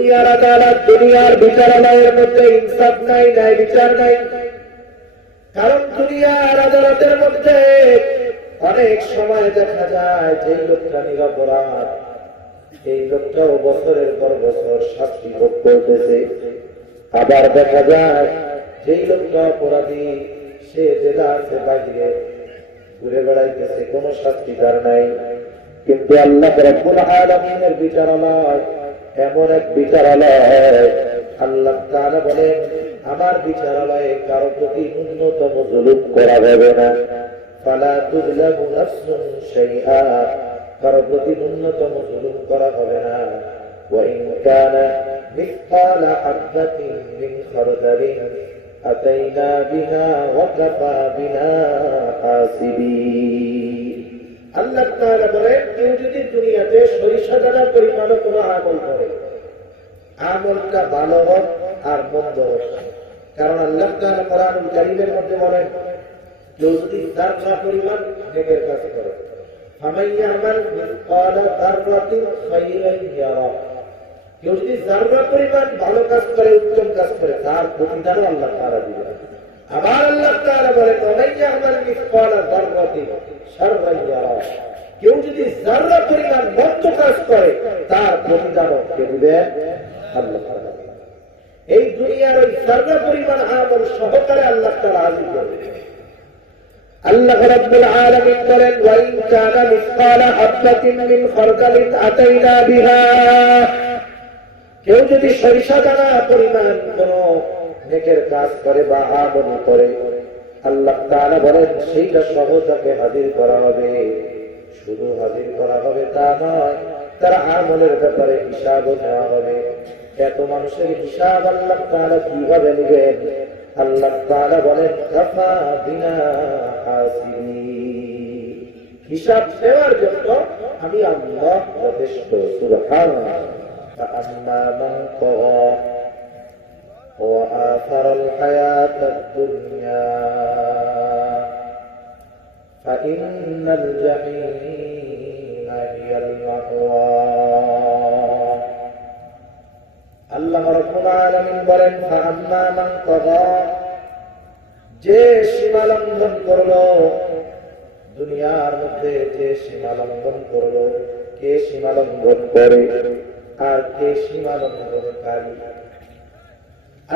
দুনিয়ার আদালত, দুনিয়ার বিচারালয়ের মধ্যে ইনসাফ নাই, ন্যায় বিচার নাই। কারণ দুনিয়ার আদালতের মধ্যে অনেক সময় দেখা যায় যে লোকটা নিরপরাধ, এই লোকটাও বছরের পর বছর শাস্তি ভোগ করতেছে। আবার দেখা যায় যেই লোকটা অপরাধী, সে জেলা আছে, বাইরে ঘুরে বেড়াইতেছে, কোন শাস্তি তার নাই। কিন্তু আল্লাহ রাব্বুল আলামিনের বিচারালয় এমন এক বিচারালয়, আল্লাহ তাআলা বলেন আমার বিচারালয়ে কারো প্রতি ন্যূনতম জুলুম করা হবে না। ফালা তুযলামু নাফসুন শাইআ, কারো প্রতি ন্যূনতম জুলুম করা হবে না। ওয়া ইন কানা মিসকালা হাববাতিন মিন খারদালিন আতাইনা বিহা ওয়া কাফা বিনা হাসিবিন। আল্লাহ তাআলা বলেন কেউ যদি দুনিয়াতে সরিষা দানা পরিমাণ কোনো আমল করে, আমলটা ভালো হোক আর মন্দ হোক। কারণ আল্লাহ তাআলা কোরআনুল কারীমের মধ্যে বলেন কেউ যদি যাররা পরিমাণ নেকের কাজ করে, ফামান ইয়ামাল মিসকালা যাররাতিন খায়রান ইয়ারা, কেউ যদি যাররা পরিমাণ ভালো কাজ করে, উত্তম কাজ করে, তার প্রতিদানও আল্লাহ তাআলা দিবেন। আবার আল্লাহ তাআলা বলেন ফামান ইয়ামাল মিসকালা যাররাতিন শাররান ইয়ারা, কেউ যদি যাররা পরিমাণ মন্দ কাজ করে, তার প্রতিদানও কে দিবেন? আল্লাহ তাআলা। এই দুনিয়ার ওই যাররা পরিমাণ আমল সহকারে আল্লাহ তাআলা হাজির করবেন। আল্লাহ রাব্বুল আলামিন বলেন ওয়া ইন কানা মিসকালা হাববাতিন মিন খারদালিন আতাইনা বিহা, কেউ যদি সরিষা দানা পরিমাণ কোন নেকের কাজ করে বা আমল করে, আল্লাহ তাআলা বলেন সেইটা সহ তাকে হাজির করা হবে। শুধু হাজির করা হবে তা নয়, তার আমলের ব্যাপারে হিসাবও নেওয়া হবে। এত মানুষের হিসাব আল্লাহ তাআলা কিভাবে নেবেন? আল্লাহ তাআলা বলেন কাফা বিনা হাসিবিন, হিসাব নেওয়ার জন্য আমি আল্লাহ যথেষ্ট। সুবহানাল্লাহ। فأما من طغى وآثر الحياة الدنيا فإن الجحيم هي المأوى। আল্লাহ রাব্বুল আলামিন বলেন ফাআম্মা মান তাগা, যে সীমা লঙ্ঘন করলো, দুনিয়ার মধ্যে যে সীমা লঙ্ঘন করলো, কে সীমা লঙ্ঘন করে আর কে সীমা লঙ্ঘনকারী?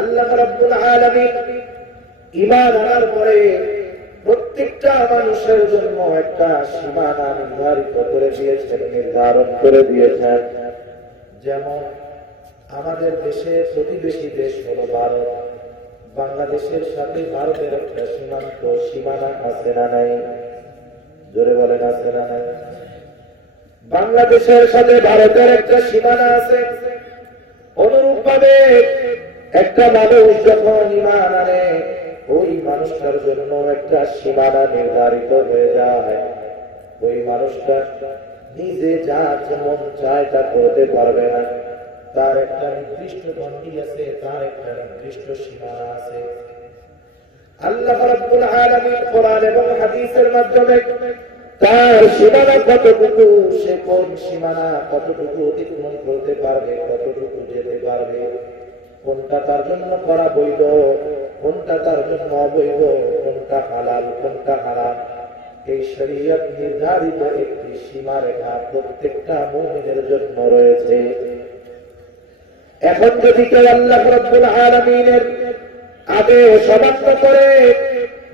আল্লাহ রাব্বুল আলামিন ঈমান আনার পরে প্রত্যেকটা মানুষের জন্য একটা সীমানা নির্ধারিত করে দিয়েছেন, নির্ধারণ করে দিয়েছেন। যেমন আমাদের দেশের প্রতিবেশী দেশ হলো ভারত, বাংলাদেশের সাথে ভারতের একটা সীমান্ত সীমানা আছে না নাই? জোরে বলেন আছে না নাই? বাংলাদেশের সাথে ভারতের একটা সীমানা আছে। অনুরূপ ভাবে একটা মানুষ যখন ঈমান আনে, ওই মানুষটার জন্য একটা সীমানা নির্ধারিত হয়ে যায়। ওই মানুষটা নিজে যা মন চায় তা করতে পারবে না। তার একটা নির্দিষ্ট গণ্ডি আছে, তার একটা নির্দিষ্ট সীমানা আছে। আল্লাহ রাব্বুল আলামিন কোরআন এবং হাদিসের মাধ্যমে তার সীমানা কতটুকু, সে কোন সীমানা কতটুকু অতিক্রম করতে পারবে, কতটুকু যেতে পারবে, কোনটা তার জন্য করা বৈধ, কোনটা তার জন্য অবৈধ, কোনটা হালাল, কোনটা হারাম, এই শরীয়ত নির্ধারিত একটি সীমারেখা প্রত্যেকটা মুমিনের জন্য রয়েছে। এখন যদি কেউ আল্লাহ রাব্বুল আলামিনের আদেশ অমান্য করে,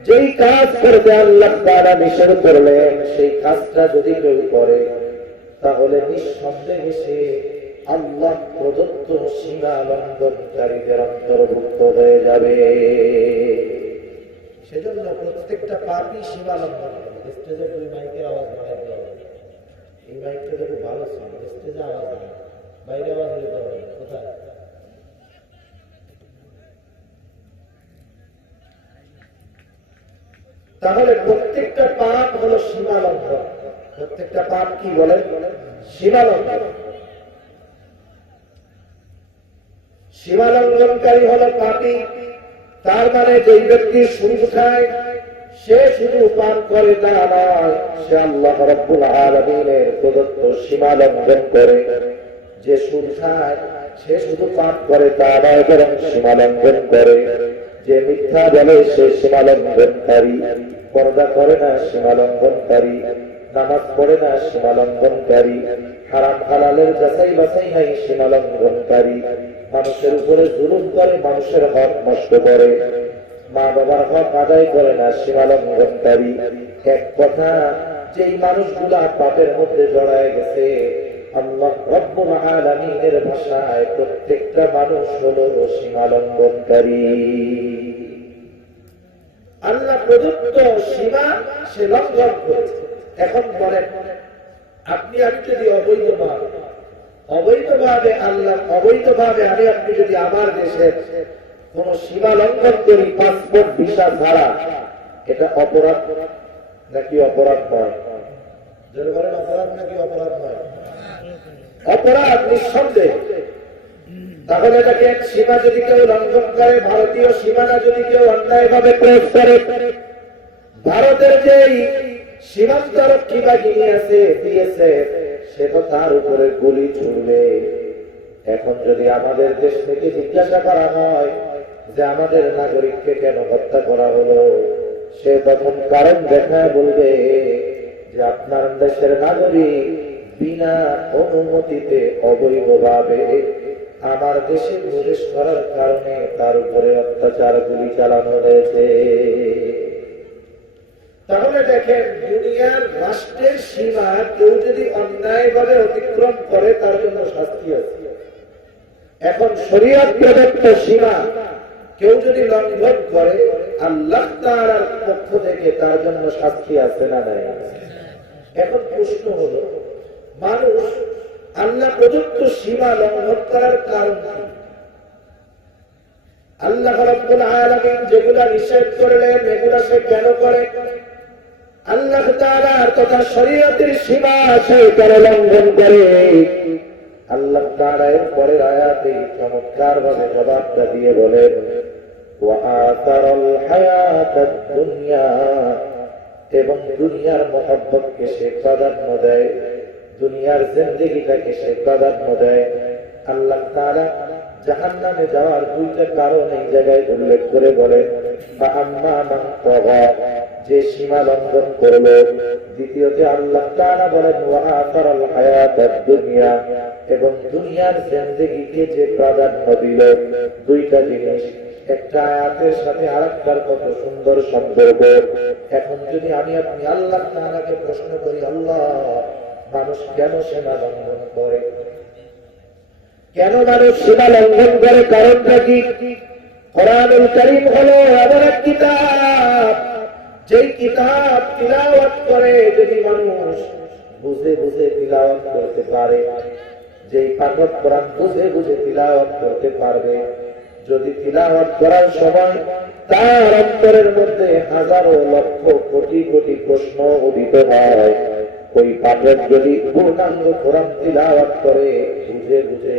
যেই কাজ করতে আল্লাহ তাআলা নিষেধ করলেন, সেই কাজটা যদি কেউ করে, তাহলে নিঃসন্দেহে সে আল্লাহ প্রদত্ত সীমা লঙ্ঘনকারীদের অন্তর্ভুক্ত হয়ে যাবে। সেজন্য প্রত্যেকটা পাপী সীমা লঙ্ঘন করে। স্টেজে ওই মাইকের আওয়াজ বাড়াই দেওয়া হবে, এই মাইকটা যদি ভালো ছিল, স্টেজে আওয়াজ হয়, বাইরে আওয়াজ হলে দেওয়া হবে কোথায়? তাহলে প্রত্যেকটা পাপ হলো সীমা লঙ্ঘন। প্রত্যেকটা পাপ কি বলেন? সীমা লঙ্ঘন। সীমা লঙ্ঘনকারী হলো পাপী। তার মানে যেই ব্যক্তি সুদ খায়, সে শুধু পাপ করে তা নয়, সে আল্লাহ রাব্বুল আলামিনের প্রদত্ত সীমা লঙ্ঘন করে। যে সুদ খায় সে শুধু পাপ করে তা নয়, বরং সীমা লঙ্ঘন করে। যে মিথ্যা বলে সে সীমা লঙ্ঘনকারী, পর্দা করে না সীমা লঙ্ঘনকারী, নামাজ পড়ে না সীমা লঙ্ঘনকারী, হারাম হালালের যাচাই বাছাই নাই সীমা লঙ্ঘনকারী, মানুষের উপরে জুলুম করে, মানুষের হক নষ্ট করে, মা বাবার হক আদায় করে না সীমা লঙ্ঘনকারী। এক কথা, যেই মানুষগুলা পাপের মধ্যে জড়ায় গেছে, আল্লাহ রব্বুল আলামিনের ভাষায় প্রত্যেকটা মানুষ হলো সীমা লঙ্ঘনকারী। আল্লাহ প্রদত্ত সীমা সে লঙ্ঘন করেছে। এখন বলেন, আপনি আমি যদি অবৈধভাবে আল্লাহ অবৈধভাবে আমি আপনি যদি আমার দেশের কোন সীমা লঙ্ঘন করি পাসপোর্ট ভিসা ছাড়া, এটা অপরাধ নাকি অপরাধ নয়? যদি বলেন অপরাধ নাকি অপরাধ নয়? অপরাধ নিঃসন্দেহ। তাহলে এটাকে সীমা যদি কেউ লঙ্ঘন করে, ভারতীয় সীমানা যদি কেউ অন্যায়ভাবে প্রয়োগ করে, ভারতের যে সীমান্ত রক্ষী বাহিনী আছে বিএসএফ, সে তো তার উপরে গুলি ছুড়বে। এখন যদি আমাদের দেশ থেকে জিজ্ঞাসা করা হয় যে আমাদের নাগরিককে কেন হত্যা করা হলো, সে তখন কারণ দেখায় বলবে যে আপনার দেশের নাগরিক বিনা অনুমতিতে অবৈধভাবে আমার দেশে প্রবেশ করার কারণে তার উপরে অত্যাচার গুলি চালানো হয়েছে। তাহলে দেখেন, দুনিয়ার রাষ্ট্রের সীমা কেউ যদি অন্যায়ভাবে অতিক্রম করে তার জন্য শাস্তি আছে। এখন শরীয়ত প্রদত্ত সীমা কেউ যদি লঙ্ঘন করে, আল্লাহ তাআলার পক্ষ থেকে তার জন্য শাস্তি আছে না নাই? এখন প্রশ্ন হলো, মানুষ আল্লাহ প্রদত্ত সীমা লঙ্ঘন করার কারণ কি? আল্লাহ রাব্বুল আলামিন যেগুলা নিষেধ করলেন এগুলা সে কেন করে? আল্লাহ তাআলার তথা শরীয়তের সীমা সে কেন লঙ্ঘন করে? আল্লাহ তাআলা এর পরের আয়াতে চমৎকার ভাবে জবাবটা দিয়ে বলেন, ওয়া আতারাল হায়াতাদ দুনিয়া, এবং দুনিয়ার মহব্বতকে সে প্রাধান্য দেয়, দুনিয়ার জিন্দেগিটাকে সে প্রাধান্য দেয়। আল্লাহ তাআলা জাহান্নামে যাওয়ার দুইটা কারণ এই জায়গায় উল্লেখ করে বলেন, ফাআম্মা মান তাগা, যে সীমা লঙ্ঘন করলো। দ্বিতীয়তে আল্লাহ তাআলা বলেন, ওয়া আতারাল হায়াতাদ দুনিয়া, এবং দুনিয়ার জিন্দেগিকে যে প্রাধান্য দিল। দুইটা জিনিস, একটা আয়াতের সাথে আরেকটার কত সুন্দর সম্পর্ক। এখন যদি আমি আপনি আল্লাহ তাআলাকে প্রশ্ন করি, আল্লাহ, মানুষ কেন সীমা লঙ্ঘন করে? কেন মানুষ সীমা লঙ্ঘন করে? কারণটা কি? কোরআনুল কারীম হলো এমন এক কিতাব, যেই কিতাব তিলাওয়াত করে যদি মানুষ বুঝে বুঝে তিলাওয়াত করতে পারে, যেই পাঠক কোরআন বুঝে বুঝে তিলাওয়াত করতে পারবে, যদি তিলাওয়াত করার সময় তার অন্তরের মধ্যে হাজারো লক্ষ কোটি কোটি প্রশ্ন উদিত হয়, ওই পাঠক যদি পূর্ণাঙ্গ কোরআন তিলাওয়াত করে বুঝে বুঝে,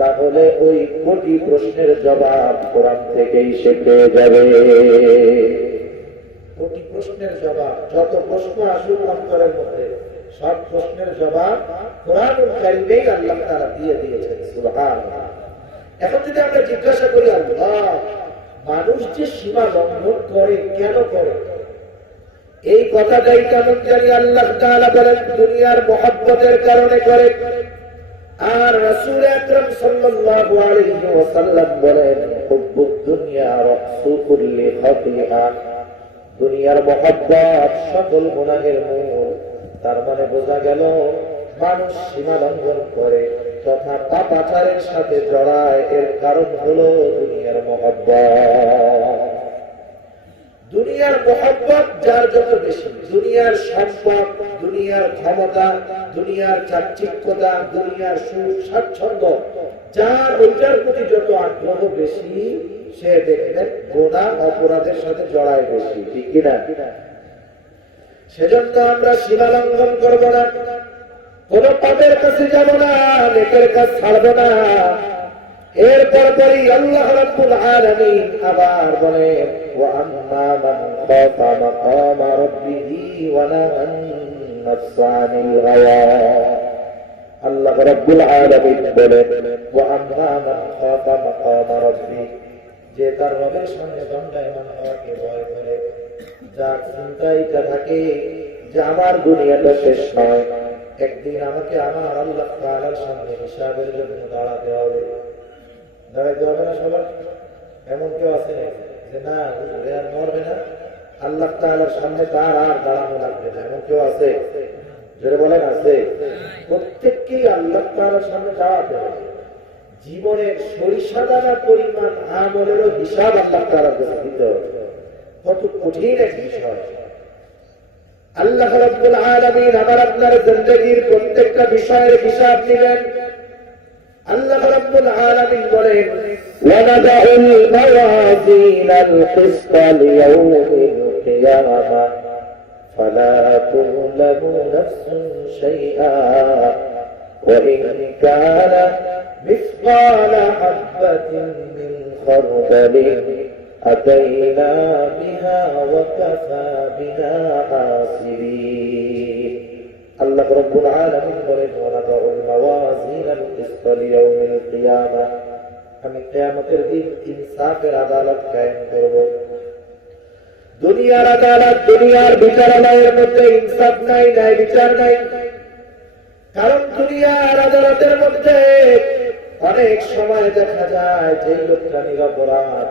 তাহলে ওই কোটি প্রশ্নের জবাব কোরআন থেকেই সে পেয়ে যাবে। কোটি প্রশ্নের জবাব, যত প্রশ্ন আসুক অন্তরের মধ্যে, সব প্রশ্নের জবাব কোরআনুল কারীমেই আল্লাহ তাআলা দিয়ে দিয়েছেন। সুবহানাল্লাহ। এখন যদি আমরা জিজ্ঞাসা করি, আল্লাহ, মানুষ যে সীমা লঙ্ঘন করে কেন করে? এই কথাটাই কেমন জানি আল্লাহ তাআলা বলেন দুনিয়ার মহব্বতের কারণে করে। আর রাসূল আকরাম সাল্লাল্লাহু আলাইহি ওয়াসাল্লাম বলেন, হুব্বুদ দুনিয়া রাসূ কুল্লি খাতিআ, দুনিয়ার মহব্বত সকল গুনাহের মূল। তার মানে বোঝা গেল, মানুষ সীমা লঙ্ঘন করে তথা পাপাচারের সাথে জড়ায়, এর কারণ হলো দুনিয়ার মহব্বত। দুনিয়ার মহব্বত যার যত বেশি, দুনিয়ার সম্পদ, দুনিয়ার ক্ষমতা, দুনিয়ার চাকচিক্যতা, দুনিয়ার সুখ স্বাচ্ছন্দ্য, যার ওইটার প্রতি যত আগ্রহ বেশি, সে দেখবেন গুনাহ অপরাধের সাথে জড়ায় বেশি, ঠিক কিনা? সেজন্য আমরা সীমা লঙ্ঘন করব না, কোন পাপের কাছে যাব না, নেকের কাজ ছাড়ব না। এরপর পরই আল্লাহ রাব্বুল আলামিন আবার বলেন, ওয়া আম্মা মান খাফা মাকামা রাব্বিহি ওয়া নাহান নাফসা আনিল হাওয়া, আল্লাহ রাব্বুল আলামিন বলেন, ওয়া আম্মা মান খাফা মাকামা রাব্বি, যে তার রবের সামনে দণ্ডায়মান হওয়াকে ভয় করে, যার চিন্তাইটা থাকে যে আমার দুনিয়াটা শেষ নয়, একদিন আমাকে আমার আল্লাহ তাআলার সামনে হিসাবের জন্য দাঁড়াতে হবে। দাঁড়াতে হবে না সবার? এমন কেউ আছে যে না হুজুর আর মরবে না, আল্লাহ তাআলার সামনে তার আর দাঁড়ানো লাগবে না, এমন কেউ আছে? যারা বলেন আছে। প্রত্যেককেই আল্লাহ তাআলার সামনে দাঁড়াতে হবে। জীবনের সরিষা দানা পরিমাণ আমলেরও হিসাব আল্লাহ তাআলার কাছে দিতে হবে। কত কঠিন এক বিষয়। আল্লাহ রাব্বুল আলামিন আমার আপনার জিন্দেগীর প্রত্যেকটা বিষয়ের হিসাব দিবেন। আল্লাহ রাব্বুল আলামিন বলেন, ওয়ানাদাউল মাওয়াজিনাল কিসতা লিয়াউমিল কিয়ামাহ ফালা তুযলামু নাফসুন শাইআ ওয়া ইন কানা মিসকালা হাববাতিন মিন খারদালিন আতাইনা বিহা ওয়া কাফা বিনা হাসিবিন। আল্লাহ রাব্বুল আলামিন বলেন, ওয়ানাদাউল মাওয়াজিনাল কিসতা লিয়াউমিল কিয়ামাহ, আমি কিয়ামতের দিন ইনসাফের আদালত কায়েম করব। দুনিয়ার আদালত, দুনিয়ার বিচারালয়ের মধ্যে ইনসাফ নাই, ন্যায় বিচার নাই। কারণ দুনিয়ার আদালতের মধ্যে অনেক সময় দেখা যায় যে লোকটা নিরপরাধ,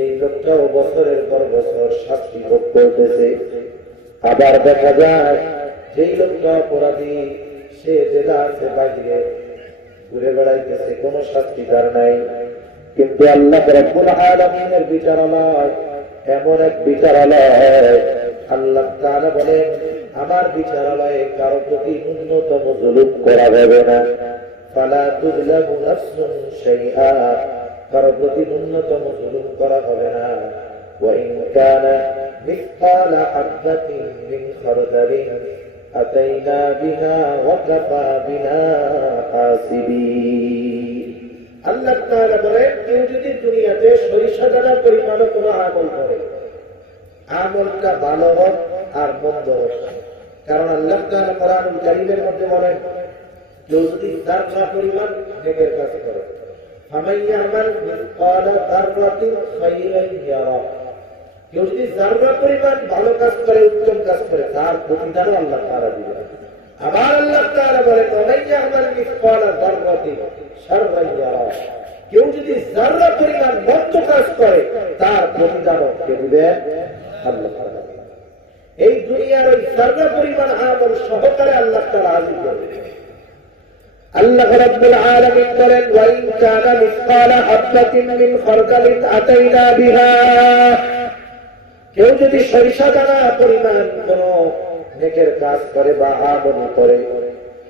এই লোকটাও বছরের পর বছর শাস্তি ভোগ করতেছে। আবার দেখা যায় যেই লোকটা অপরাধী, সে জেলা আছে, বাইরে ঘুরে বেড়াইতেছে, কোনো শাস্তি তার নাই। কিন্তু আল্লাহ রাব্বুল আলামিনের বিচারালয় এমন এক বিচারালয়, আল্লাহ তাআলা বলেন, আমার বিচারালয়ে কারো প্রতি ন্যূনতম জুলুম করা হবে না। ফালা তুযলামু নাফসুন শাইআ, কারো প্রতি ন্যূনতম জুলুম করা হবে না। ওয়া ইন কানা মিসকালা হাববাতিন মিন খারদালিন আতাইনা বিহা ওয়া কাফা বিনা হাসিবিন। আল্লাহ তাআলা বলেন, কেউ যদি দুনিয়াতে সরিষা দানা পরিমাণ কোনো আমল করে, আমলটা ভালো হোক আর মন্দ হোক। কারণ আল্লাহ তাআলা কোরআনুল কারীমের মধ্যে বলেন, কেউ যদি যাররা পরিমাণ নেকের কাজ করে, ফামান ইয়ামাল মিসকালা যাররাতিন খায়রান ইয়ারা, কেউ যদি যাররা পরিমাণ ভালো কাজ করে, উত্তম কাজ করে, তার প্রতিদানও আল্লাহ তাআলা দিবেন। আবার আল্লাহ তাআলা বলেন, ওয়ামান ইয়ামাল মিসকালা যাররাতিন শাররান ইয়ারা, কেউ যদি যাররা পরিমাণ মন্দ কাজ করে, তার প্রতিদানও কে দিবেন? আল্লাহ তাআলা। এই দুনিয়ার ওই যাররা পরিমাণ আমল সহকারে আল্লাহ তাআলা আযীব করবেন। আল্লাহ রাব্বুল আলামিন বলেন, ওয়া ইন কানা মিসকালা হাববাতিন মিন খারদালিন আতাইনা বিহা, কেউ যদি সরিষা দানা পরিমাণ কোন নেকের কাজ করে বা আমল করে,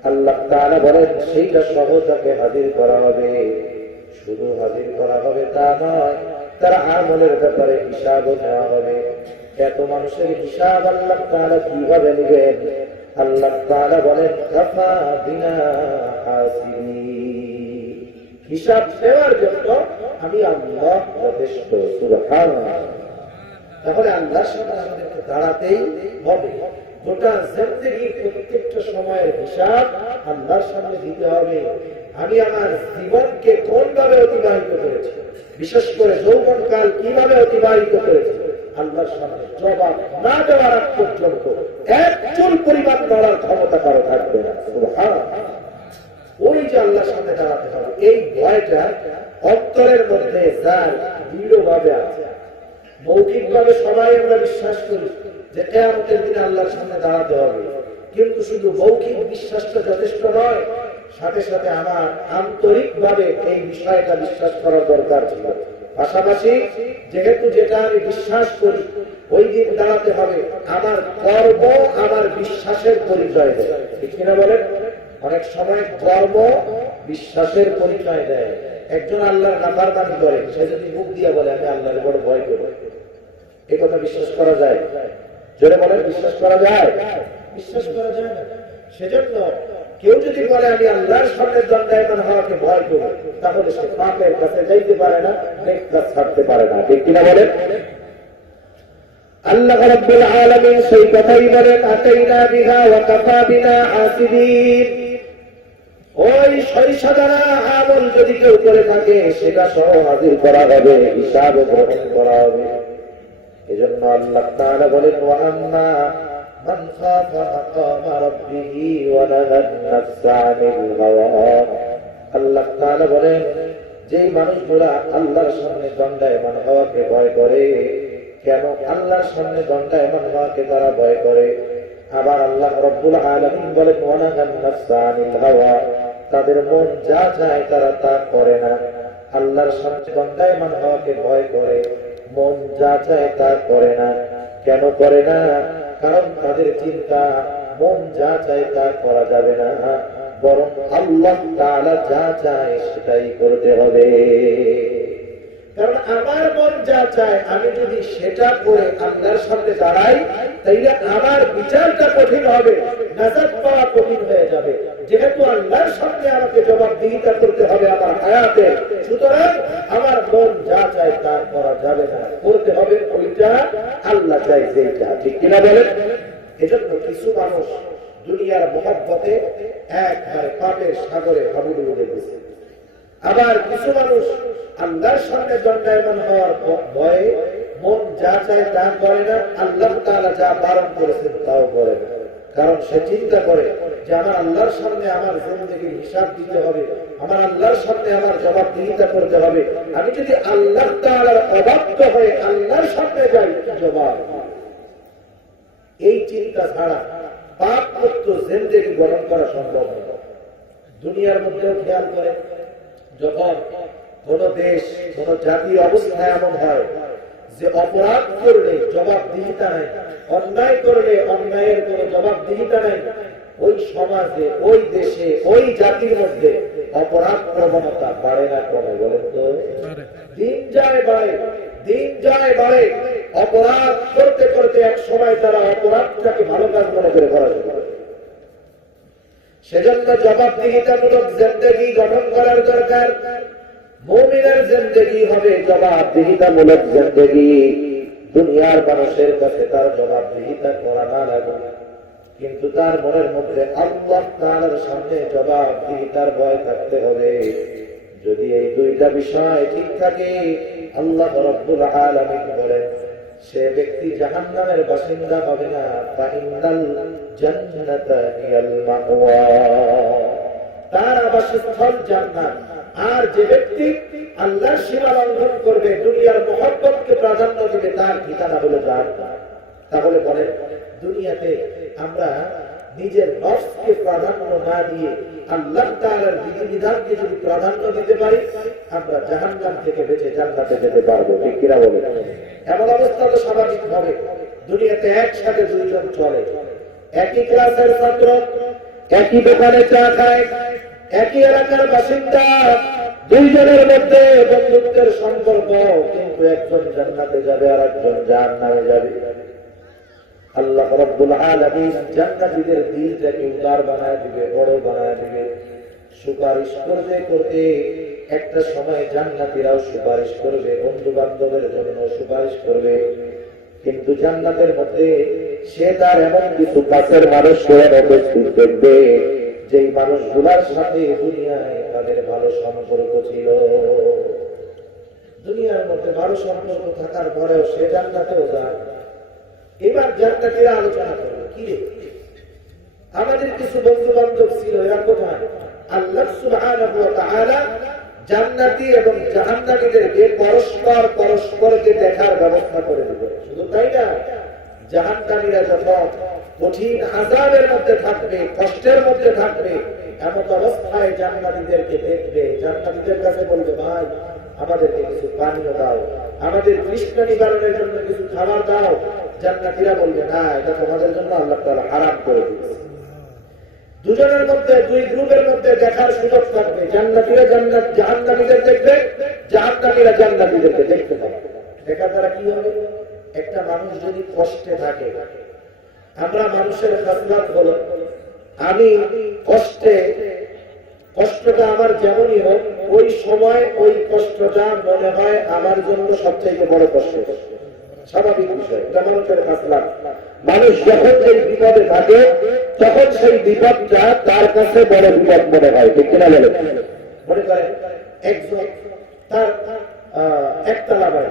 আল্লাহ তাআলা বলেন, সেইটা সহ তাকে হাজির করা হবে। শুধু হাজির করা হবে তা নয়, তার আমলের ব্যাপারে হিসাবও নেওয়া হবে। এত মানুষের হিসাব আল্লাহ তাআলা কিভাবে নেবেন? আল্লাহ তাআলা বলেন, কাফা বিনা হাসিবিন, হিসাব দেওয়ার জন্য আমি আল্লাহ যথেষ্ট। সুবহানাল্লাহ। তাহলে আল্লাহর সামনে আমাদেরকে দাঁড়াতেই হবে। গোটা জিন্দেগীর প্রত্যেকটা সময়ের হিসাব আল্লাহর সামনে দিতে হবে। আমি আমার জীবনকে কোনভাবে অতিবাহিত করেছি, বিশেষ করে যৌবনকাল কিভাবে অতিবাহিত করেছি, আল্লাহর সামনে জবাব না দেওয়ার আগ পর্যন্ত একচুল পরিমাণ নড়ার ক্ষমতা কারো থাকবে না। সুবহানাল্লাহ। ওই যে আল্লাহর সামনে দাঁড়াতে হবে, এই ভয়টা অন্তরের মধ্যে যার দৃঢ়ভাবে আছে। মৌখিকভাবে সবাই আমরা বিশ্বাস করি যে কিয়ামতের দিনে আল্লাহর সামনে দাঁড়াতে হবে, কিন্তু শুধু মৌখিক বিশ্বাসটা যথেষ্ট নয়, সাথে সাথে আমার আন্তরিকভাবে এই বিষয়টা বিশ্বাস করার দরকার ছিল। পাশাপাশি যেহেতু যেটা আমি বিশ্বাস করি, ওই দিন দাঁড়াতে হবে, আমার কর্ম আমার বিশ্বাসের পরিচয় দেয়। ঠিক কিনা বলেন? অনেক সময় কর্ম বিশ্বাসের পরিচয় দেয়। একজন আল্লাহর নাফরমানি করে, সে যদি মুখ দিয়ে বলে আমি আল্লাহর বড় ভয় করি, এই কথা বিশ্বাস করা যায়? জোরে বলেন, বিশ্বাস করা যায়? বিশ্বাস করা যায় না। সেজন্য কেউ যদি বলে আমি আল্লাহর সামনে দণ্ডায়মান হওয়াকে ভয় করি, তাহলে সে পাপের কাছে যাইতে পারে না, নেক কাজ ছাড়তে পারে না। ঠিক কিনা বলেন? আল্লাহ রাব্বুল আলামিন সেই কথাই বলেন, আতাইনা বিহা ওয়া কাফা বিনা হাসিবিন, ওই সরিষাদানা আমল যদি কেউ করে থাকে সেটা সহ হাজির করা হবে, হিসাব গ্রহণ করা হবে। এজন্য আল্লাহ তাআলা বলেন ওয়া আম্মা মান খাফা মাকামা রাব্বিহি ওয়া নাহান নাফসা আনিল হাওয়া। আল্লাহ তাআলা বলেন যেই মানুষগুলা আল্লাহর সামনে দণ্ডায়মান হওয়াকে ভয় করে, কেন আল্লাহর সামনে দণ্ডায়মান হওয়াকে তারা ভয় করে? আবার আল্লাহ রাব্বুল আলামিন বলেন ওয়া নাহান নাফসা আনিল হাওয়া, তাদের মন যা চায় তারা তা করে না। আল্লাহর সামনে দণ্ডায়মান হওয়াকে ভয় করে, মন যা চায় তা করে না। কেন করে না? কারণ তাদের চিন্তা মন যা চায় তা করা যাবে না, বরং আল্লাহ তাআলা যা চায় সেটাই করতে হবে। কারণ আমার মন যা চায় আমি যদি সেটা করে আল্লাহর সামনে দাঁড়াই তাইলে আমার বিচারটা কঠিন হবে, নাজাত পাওয়া কঠিন হয়ে যাবে। যেহেতু আল্লাহর সামনে আমাকে জবাবদিহিতা করতে হবে আমার হায়াতে, সুতরাং আমার মন যা চায় তা করা যাবে না, করতে হবে ওইটা আল্লাহ চায় যেটা। ঠিক কিনা বলেন? এজন্য কিছু মানুষ দুনিয়ার মহব্বতে একবারে পাপের সাগরে হাবুডুবু গেছে। আবার কিছু মানুষ আল্লাহর সামনে দণ্ডায়মান হওয়ার ভয়ে মন যা চায় তা করে না, আল্লাহ তাআলা যা বারণ করেছেন তাও করে না। কারণ সে চিন্তা করে যে আমার আল্লাহর সামনে আমার জিন্দেগির হিসাব দিতে হবে, আমার আল্লাহর সামনে আমার জবাবদিহিতা করতে হবে। আমি যদি আল্লাহ তাআলার অবাধ্য হয়ে আল্লাহর সামনে যাই, জবাব এই চিন্তা ছাড়া পাপ মুক্ত জিন্দেগি গঠন করা সম্ভব নয়। দুনিয়ার মধ্যেও খেয়াল করে, যখন কোন দেশ কোন জাতীয় অবস্থা এমন হয় যে অপরাধ করলে জবাবদিহিতা নাই, অন্যায় করলে অন্যায়ের কোন জবাবদিহিতা নাই, ওই সমাজে ওই দেশে ওই জাতির মধ্যে অপরাধ প্রবণতা বাড়ে না কমে? বলেন তো। দিন যায় বাড়ে, দিন যায় বাড়ে। অপরাধ করতে করতে এক সময় তারা অপরাধটাকে ভালো কাজ মনে করে করা শুরু করে। সেজন্য জবাবদিহিতামূলক জিন্দেগি গঠন করার দরকার। মুমিনের জিন্দেগি হবে জবাবদিহিতামূলক জিন্দেগি। দুনিয়ার মানুষের কাছে তার জবাবদিহিতা করা না লাগে, কিন্তু তার মনের মধ্যে আল্লাহ তাআলার সামনে জবাবদিহিতার ভয় থাকতে হবে। যদি এই দুইটা বিষয় ঠিক থাকে, আল্লাহ রাব্বুল আলামিন বলেন সে ব্যক্তি জাহান্নামের বাসিন্দা হবে না। ফাইনাল জান্নাতা হিয়াল মাওয়া, তার আবাসস্থল জান্নাত। আর যে ব্যক্তি আল্লাহর সীমা লঙ্ঘন করবে, দুনিয়ার মহব্বতকে প্রাধান্য দিবে, তার ঠিকানা হলো জাহান্নাম। তাহলে বলেন, দুনিয়াতে আমরা নিজের নফসকে প্রাধান্য না দিয়ে আল্লাহ তাআলার বিধিবিধানকে যদি প্রাধান্য দিতে পারি, আমরা জাহান্নাম থেকে বেঁচে জান্নাতে যেতে পারবো। ঠিক কিনা বলেন? এমন অবস্থা তো স্বাভাবিক হবে। দুনিয়াতে একসাথে দুইজন চলে, একই ক্লাসের ছাত্র, একই দোকানে চা খায়, একই এলাকার বাসিন্দা, দুইজনের মধ্যে বন্ধুত্বের সম্পর্ক, কিন্তু একজন জান্নাতে যাবে আর একজন জাহান্নামে যাবে। আল্লাহ রাব্বুল আলামিন জান্নাতীদের দিলটাকে উদার বানায় দিবে, বড় বানায় দিবে। সুপারিশ করতে করতে একটা সময় জান্নাতীরাও সুপারিশ করবে, বন্ধু বান্ধবের জন্য সুপারিশ করবে। কিন্তু জান্নাতের মধ্যে সে তার এমন কিছু কাছের মানুষকে উপস্থিত দেখবে যেই মানুষগুলার সাথে দুনিয়ায় তাদের ভালো সম্পর্ক ছিল। দুনিয়ার মধ্যে ভালো সম্পর্ক থাকার পরেও সে জান্নাতেও যায়। এবার জান্নাতীরা আলোচনা করবে, কি রে আমাদের কিছু বন্ধু বান্ধব ছিল, এরা কোথায়? আল্লাহ সুবহানাহু ওয়া তাআলা জান্নাতী এবং জাহান্নামীদেরকে পরস্পরকে দেখার ব্যবস্থা করে দিবেন। শুধু তাই না, জাহান্নামীরা যখন কঠিন আযাবের মধ্যে থাকবে, কষ্টের মধ্যে থাকবে, এমন অবস্থায় জান্নাতীদেরকে দেখবে, জান্নাতীদের কাছে বলবে, ভাই আমাদেরকে কিছু পানীয় দাও, আমাদের তৃষ্ণা নিবারণের জন্য কিছু খাবার দাও। জান্নাতীরা বলবে, না, এটা তোমাদের জন্য আল্লাহ তাআলা হারাম করে দিয়েছে। দুজনের মধ্যে, দুই গ্রুপের মধ্যে দেখার সুযোগ থাকবে। জান্নাতীরা জাহান্নামীদের দেখবে, জাহান্নামীরা জান্নাতীদেরকে দেখতে পাবে। দেখার দ্বারা কি হবে? একটা মানুষ যদি কষ্টে থাকে, আমরা মানুষের খাসলাত হলো, আমি কষ্টটা আমার যেমনই হোক, ওই সময় ওই কষ্টটা মনে হয় আমার জন্য সবচেয়ে বড় কষ্ট। স্বাভাবিক বিষয়, এটা মানুষের খাসলাত। মানুষ যখন এই বিপদে থাকে তখন সেই বিপদটা তার কাছে বড় বিপদ মনে হয়, ঠিক কিনা বলে? মনে করেন একজন তার একতলা বাড়ি,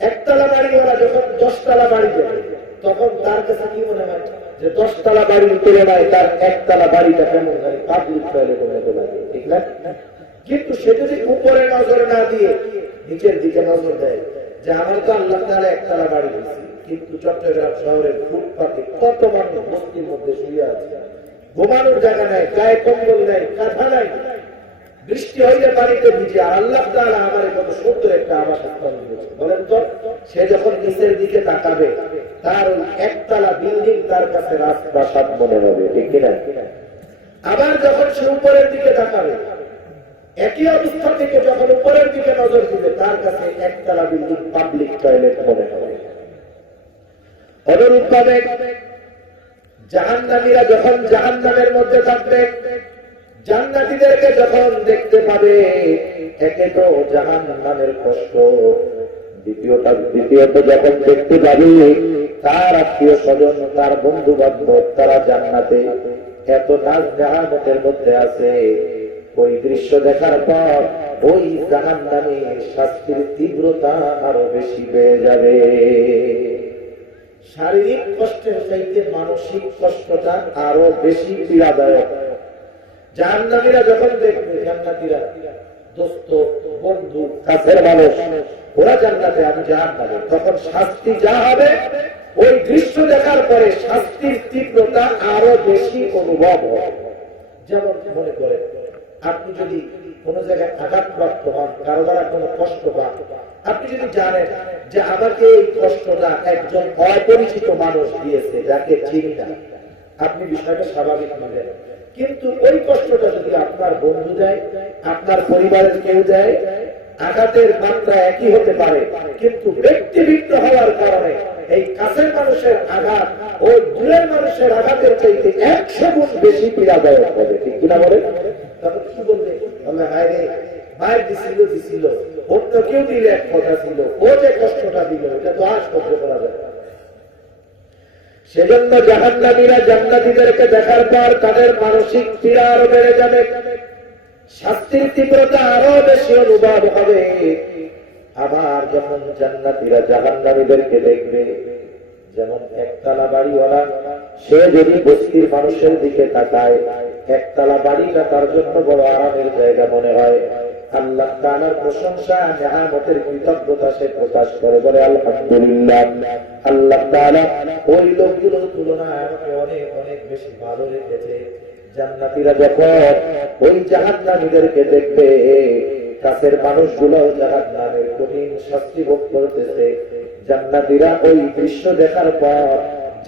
একতলা বাড়িওয়ালা যখন 10 তলা বাড়ি যাবে, তখন তার কাছে কি মনে হয় যে 10 তলা বাড়ির তুলনায় তার একতলা বাড়িটা কেমন হয়, পাবলিক টয়লেটের মতো লাগে, ঠিক না? কিন্তু সে যদি উপরে নজর না দিয়ে নিচের দিকে নজর দেয় যে আমার তো আল্লাহ তাআলা একতলা বাড়ি দিয়েছে, কিন্তু চট্টগ্রাম শহরের ফুটপাতে কত মানুষ বস্তির মধ্যে শুয়ে আছে, ঘুমানোর জায়গা নাই, গায়ে কম্বল নাই, কাঁথা নাই, বৃষ্টি হইলে বাড়িতে ভিজে, আর আল্লাহ তাআলা আমার কত সুন্দর একটা আবাসস্থল দিয়েছে। বলেন তো, সে যখন নিচের দিকে তাকাবে তার ওই একতলা বিল্ডিং তার কাছে রাজপ্রাসাদ মনে হবে, ঠিক কিনা? আবার যখন সে উপরের দিকে তাকাবে, একই অবস্থা থেকে যখন উপরের দিকে নজর দিবে তার কাছে একতলা বিল্ডিং পাবলিক টয়লেট মনে হবে। অনুরূপভাবে জাহান্নামীরা যখন জাহান্নামের মধ্যে থাকবে, জান্নাতীদেরকে যখন দেখতে পাবে, একে তো জাহান্নামের কষ্ট, দ্বিতীয়ত যখন দেখতে পাবে তার আত্মীয় স্বজন, তার বন্ধু বান্ধব তারা জান্নাতে এত নাজ নেয়ামতের মধ্যে আছে, ওই দৃশ্য দেখার পর ওই জাহান্নামের শাস্তির তীব্রতা আরো বেশি বেড়ে যাবে। শারীরিক কষ্টের চাইতে মানসিক কষ্টটা আরো বেশি পীড়াদায়ক। জাহান্নামীরা যখন দেখবে জান্নাতীরা দোস্ত, বন্ধু, কাছের মানুষ, ওরা জান্নাতে, আমি জাহান্নামে, তখন শাস্তি যা হবে ওই দৃশ্য দেখার পরে শাস্তির তীব্রতা আরো বেশি অনুভব হয়। যেমন মনে করেন আপনি যদি কোন জায়গায় আঘাতপ্রাপ্ত হন, কারো দ্বারা কোনো কষ্ট পান, আপনি যদি জানেন যে আমাকে এই কষ্টটা একজন অপরিচিত মানুষ দিয়েছে, যাকে চিনি না, আপনি বিষয়টা স্বাভাবিক নেবেন। কিন্তু ওই কষ্টটা যদি আপনার বন্ধু দেয়, আপনার পরিবারের কেউ দেয়, আঘাতের মাত্রা একই হতে পারে, কিন্তু ব্যক্তিবিদ্ধ হওয়ার কারণে এই কাছের মানুষের আঘাত ওই দূরের মানুষের আঘাতের চাইতে 100 গুণ বেশি পীড়াদায়ক হবে, ঠিক কিনা বলে? তখন কি বলবে? মায়ের দিছিল, অন্য কেউ দিলে এক কথা ছিল, ও যে কষ্টটা দিল এটা তো আর সহ্য করা যাবে। সেজন্য জাহান্নামীরা জান্নাতীদেরকে দেখার পর তাদের মানসিক পীড়া আরো বেড়ে যাবে, শাস্তির তীব্রতা আরো বেশি অনুভব হবে। আবার যখন জান্নাতীরা জাহান্নামীদেরকে দেখবে, যেমন একতলা বাড়িওয়ালা সে যদি বস্তির মানুষের দিকে তাকায়, একতলা বাড়িটা তার জন্য বড় আরামের জায়গা মনে হয়। আল্লাহ তাআলার প্রশংসা, নিয়ামতের কৃতজ্ঞতা সে প্রকাশ করে, বলে আলহামদুলিল্লাহ, আল্লাহ তাআলা ওই লোকগুলোর তুলনায় আমাকে অনেক অনেক বেশি ভালো রেখেছে। জান্নাতীরা যখন ওই জাহান্নামীদেরকে দেখবে, কাছের মানুষগুলো জাহান্নামের কঠিন শাস্তি ভোগ করতেছে, জান্নাতীরা ওই দৃশ্য দেখার পর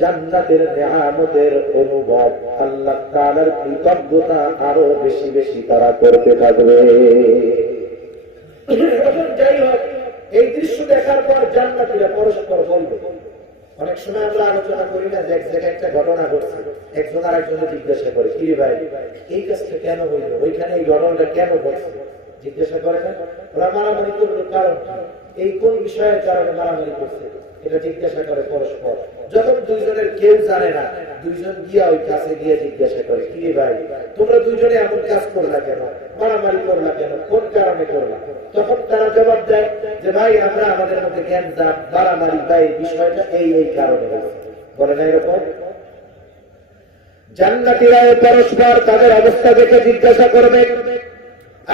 জান্নাতের নিয়ামতের অনুভব, আল্লাহ তাআলার কৃতজ্ঞতা আরো বেশি বেশি তারা করতে থাকবে। যাই হোক, এই দৃশ্য দেখার পর জান্নাতীরা পরস্পর বলবে, অনেক সময় আমরা আলোচনা করি না যে এক জায়গায় একটা ঘটনা ঘটছে, একজন আর একজনে জিজ্ঞাসা করে, কি ভাই এই কাজটা কেন হইল, ওইখানে এই ঘটনাটা কেন ঘটছে, জিজ্ঞাসা করে না? ওরা মারামারি করলো কারণ এই কোন বিষয়ের কারণে মারামারি করছে, এটা জিজ্ঞাসা করে পরস্পর। যখন দুইজনের কেউ জানে না, দুইজন গিয়া ওই কাছে গিয়ে জিজ্ঞাসা করে, কি ভাই তোমরা দুইজনে এমন কাজ করলা কেন, মারামারি করলা কেন, কোন কারণে করলা? তখন তারা জবাব দেয় যে ভাই আমরা আমাদের মধ্যে জ্ঞান জাত মারামারি ভাই বিষয়টা এই এই কারণে হয়েছে, বলে না এরকম? জান্নাতীরা পরস্পর তাদের অবস্থা দেখে জিজ্ঞাসা করবে।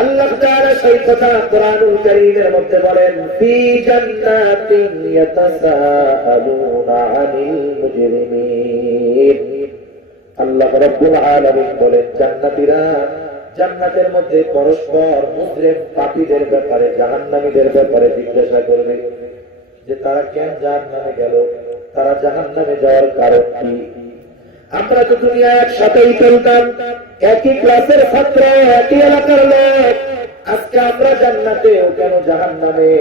আল্লাহ তাআলা সেই কথা কোরআনুল কারীমের মধ্যে বলেন, ফি জান্নাতিন ইয়াতাসাআলুনা আনিল মুজরিমিন। আল্লাহ রাব্বুল আলামিন বলেন, জান্নাতীরা জান্নাতের মধ্যে পরস্পর মুজরিম পাপীদের ব্যাপারে, জাহান্নামীদের ব্যাপারে জিজ্ঞাসা করবে যে তারা কেন জাহান্নামে গেল, তারা জাহান্নামে যাওয়ার কারণ কি? আমরা তো দুনিয়ায় একসাথেই চলতাম, একই ক্লাসের ছাত্র, একই এলাকার লোক, আজকে আমরা জান্নাতে ও কেন জাহান্নামে?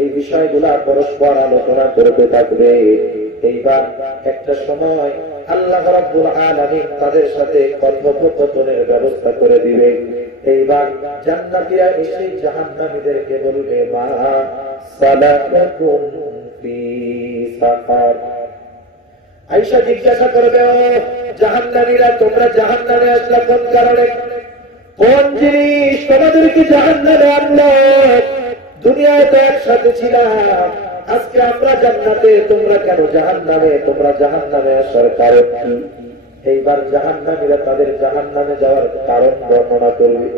এই বিষয়গুলা পরস্পর আলোচনা করতে থাকবে। এইবার একটা সময় আল্লাহ রাব্বুল আলামিন তাদের সাথে কথোপকথনের ব্যবস্থা করে দিবে। এইবার জান্নাতীরা এসে জাহান্নামীদেরকে বলবে, মা সালাকাকুম ফি সাকার। আয়েশা জিজ্ঞাসা করবে, জাহান্নামীরা তোমরা জাহান্নামে আসলা কোন কারণে? কোন জিনিস তোমাদেরকে জাহান্নামে আনলো? দুনিয়ায় তো একসাথে ছিলাম, আজকে আমরা জান্নাতে, তোমরা কেন জাহান্নামে? তোমরা জাহান্নামে আসার কারণ কি? এইবার জাহান্নামীরা তাদের জাহান্নামে যাওয়ার কারণ বর্ণনা করবে।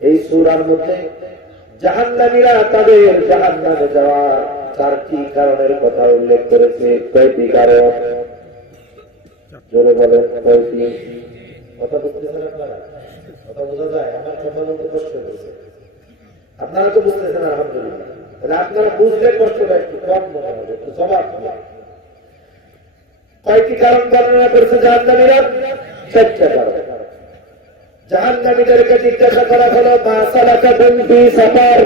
এই সূরার মধ্যে জাহান্নামীরা তাদের জাহান্নামে যাওয়ার 4টি কারণের কথা উল্লেখ করেছে। কয়টি কারণ? জোরে বলেন, কয়টি? কথা বুঝতেছেন আপনারা? কথা বোঝা যায়? আমার কথা বলতে কষ্ট হচ্ছে, আপনারা তো বুঝতেছেন আলহামদুলিল্লাহ। তাহলে আপনারা বুঝলে কষ্টটা একটু কম মনে হবে, একটু জবাব দেবেন। কয়টি কারণ বর্ণনা করেছে জাহান্নামীরা? 4টা কারণ। জাহান্নামীদেরকে জিজ্ঞাসা করা হলো, মা সালাকাকুম ফি সাকার,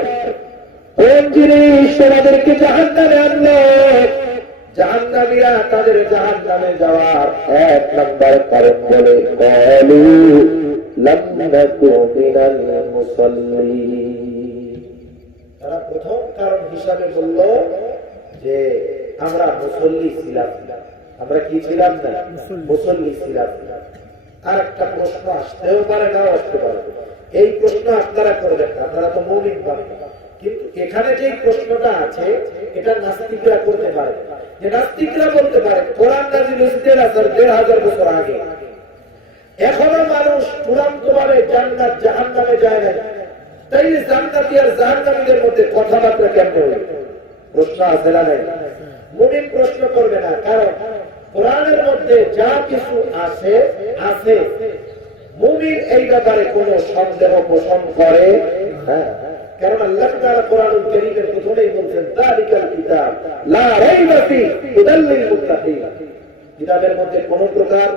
কোন জিনিস তোমাদেরকে জাহান্নামে আনলো? জাহান্নামীরা তাদের জাহান্নামে যাওয়ার 1 নম্বর কারণ বলে, ক্বালু লাম নাকু মিনাল মুসাল্লিন। তারা প্রথম কারণ হিসাবে বলল যে আমরা মুসল্লি ছিলাম না। আমরা কি ছিলাম না? মুসল্লি ছিলাম না। আর একটা প্রশ্ন আসতেও পারে, নাও আসতে পারে। এই প্রশ্ন আপনারা করবেন না, আপনারা তো মুমিন বান্দা। কিন্তু এখানে যে প্রশ্নটা আছে এটা নাস্তিকরা করতে পারে। যে নাস্তিকরা বলতে পারে কোরআন নাযিল হয়েছে 1,500 বছর আগে, এখনো মানুষ চূড়ান্ত ভাবে জান্নাত জাহান্নামে যায় না, তাইলে জান্নাতি আর জাহান্নামীদের মধ্যে কথাবার্তা কেমন হবে? প্রশ্ন আছে না? মুমিন প্রশ্ন করবে না, কারণ কোরআনের মধ্যে যা কিছু আছে আছে, মুমিন এই ব্যাপারে কোনো সন্দেহ পোষণ করে না। কারণ আল্লাহ তাআলা কোরআনুল কারীমের প্রথমেই বলছেন, যালিকাল কিতাব লা রাইবা ফীহি হুদাল লিল মুত্তাকিন। কিতাবের মধ্যে কোনো প্রকার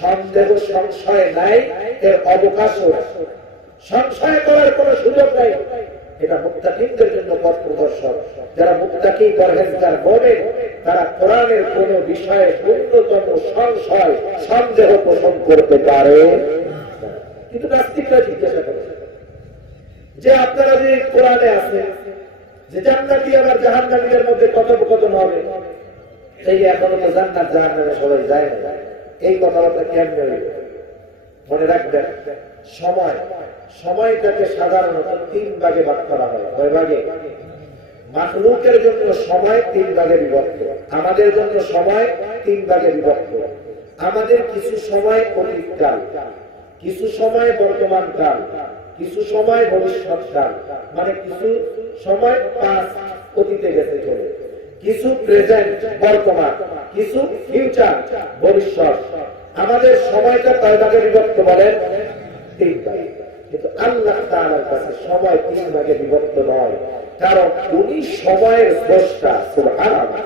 সন্দেহ সংশয় নাই, এর অবকাশও সংশয় করার কোনো সুযোগ নাই। এটা মুত্তাকিনদের জন্য পথ প্রদর্শক। যারা মুত্তাকি পরহেজগার হবে তারা কোরআনের কোন বিষয়ে ন্যূনতম সংশয় সন্দেহ পোষণ করতে পারে। কিন্তু নাস্তিকরা জিজ্ঞাসা করে যে আপনারা যে কোরআনে আছে যে জান্নাতি আর জাহান্নামীদের মধ্যে কথোপকথন হবে, সেই এখনো তো জান্নাত জাহান্নামে সবাই যায় না, এই কথাবার্তা কেমনে হইল? মনে রাখবেন, সময়টাকে সাধারণত 3 ভাগে ভাগ করা হয়। কয় ভাগে? মাখলুকের জন্য সময় 3 ভাগে বিভক্ত, আমাদের জন্য সময় 3 ভাগে বিভক্ত। আমাদের কিছু সময় অতীতকাল, কিছু সময় বর্তমান কাল, কিছু সময় ভবিষ্যৎ কাল, মানে কিছু সময় পাস্ট অতীতে গেছে চলে, কিছু প্রেজেন্ট বর্তমান, কিছু ফিউচার ভবিষ্যৎ। আমাদের সময়টা কয় ভাগে বিভক্ত বলেন? 3 ভাগে। কিন্তু আল্লাহ তাআলার কাছে সময় 3 ভাগে বিভক্ত নয়, কারণ উনি সময়ের স্রষ্টা। সুবহানাল্লাহ।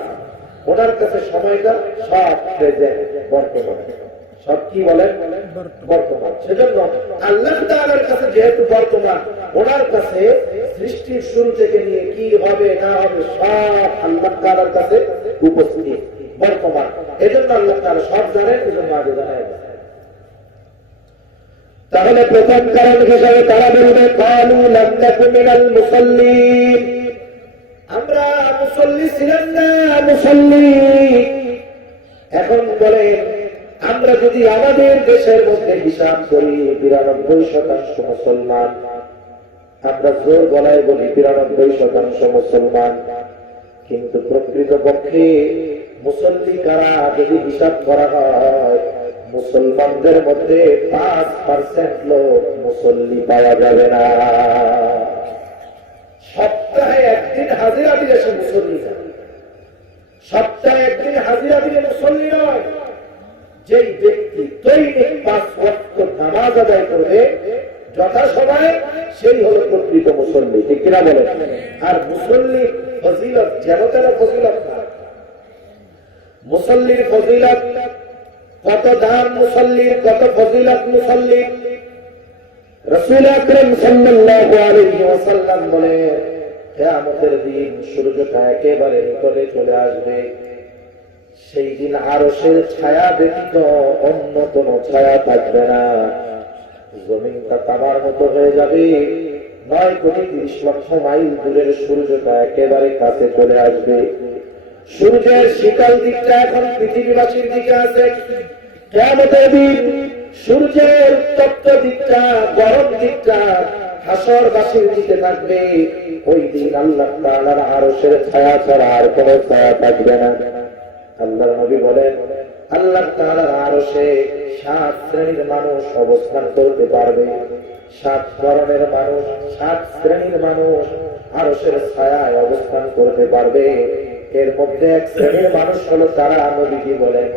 ওনার কাছে সময়টা সব প্রেজেন্ট, বর্তমান, সব কি বলেন? বর্তমান। সেজন্য আল্লাহ তাআলার কাছে যেহেতু বর্তমান, ওনার কাছে সৃষ্টির শুরু থেকে নিয়ে কি হবে না হবে সব আল্লাহ তাআলার কাছে উপস্থিত, বর্তমান। এজন্য আল্লাহ তাআলা সব জানেন, এজন্য আগে জানায়। তাহলে প্রথম কারণ হিসাবে তারা বলবে, ক্বালু লাম নাকু মিনাল মুসাল্লিন, আমরা মুসল্লি ছিলাম না, মুসল্লি। এখন বলেন, আমরা যদি আমাদের দেশের মধ্যে হিসাব করি 92% মুসলমান, আমরা জোর গলায় বলি 92% মুসলমান, কিন্তু প্রকৃতপক্ষে মুসল্লি কারা যদি হিসাব করা হয়, মুসলমানদের মধ্যে 5% লোক মুসল্লি পাওয়া যাবে না। সপ্তাহে একদিন হাজিরা দিলে সে মুসল্লি না, সপ্তাহে একদিন হাজিরা দিলে মুসল্লি নয়। যেই ব্যক্তি দৈনিক 5 ওয়াক্ত নামাজ আদায় করবে যথাসময়ে, সেই হলো প্রকৃত মুসল্লি। ঠিক কিনা বলেন? আর মুসল্লি ফজিলত যেন তেন ফজিলত না। মুসল্লির ফজিলত কত দাম, মুসল্লির কত ফজিলত মুসল্লির। রাসূল আকরাম সাল্লাল্লাহু আলাইহি ওয়াসাল্লাম বলেন, কিয়ামতের দিন সূর্যটা একেবারে নিকটে চলে আসবে। সেই দিন আরশের ছায়া ব্যতীত অন্য কোন ছায়া থাকবে না। জমিনটা তামার মতো হয়ে যাবে। 9 কোটি 30 লক্ষ মাইল দূরের সূর্যটা একেবারে কাছে চলে আসবে। সূর্যের শীতল দিকটা এখন পৃথিবীবাসীর দিকে আছে। কিয়ামতের দিন সূর্যের উত্তপ্ত দিকটা, গরম দিকটা হাসরবাসীর দিকে থাকবে। ওই দিন আল্লাহ তাআলার আরশের ছায়া ছাড়া আর কোনো ছায়া থাকবে না। আল্লাহর নবী বলেন, আল্লাহ তাআলার আরশে 7 শ্রেণীর মানুষ অবস্থান করতে পারবে। 7 ধরনের মানুষ, 7 শ্রেণীর মানুষ আরশের ছায়ায় অবস্থান করতে পারবে। এর মধ্যে এক শ্রেণীর মানুষ হলো তারা, নবীজি বলেন,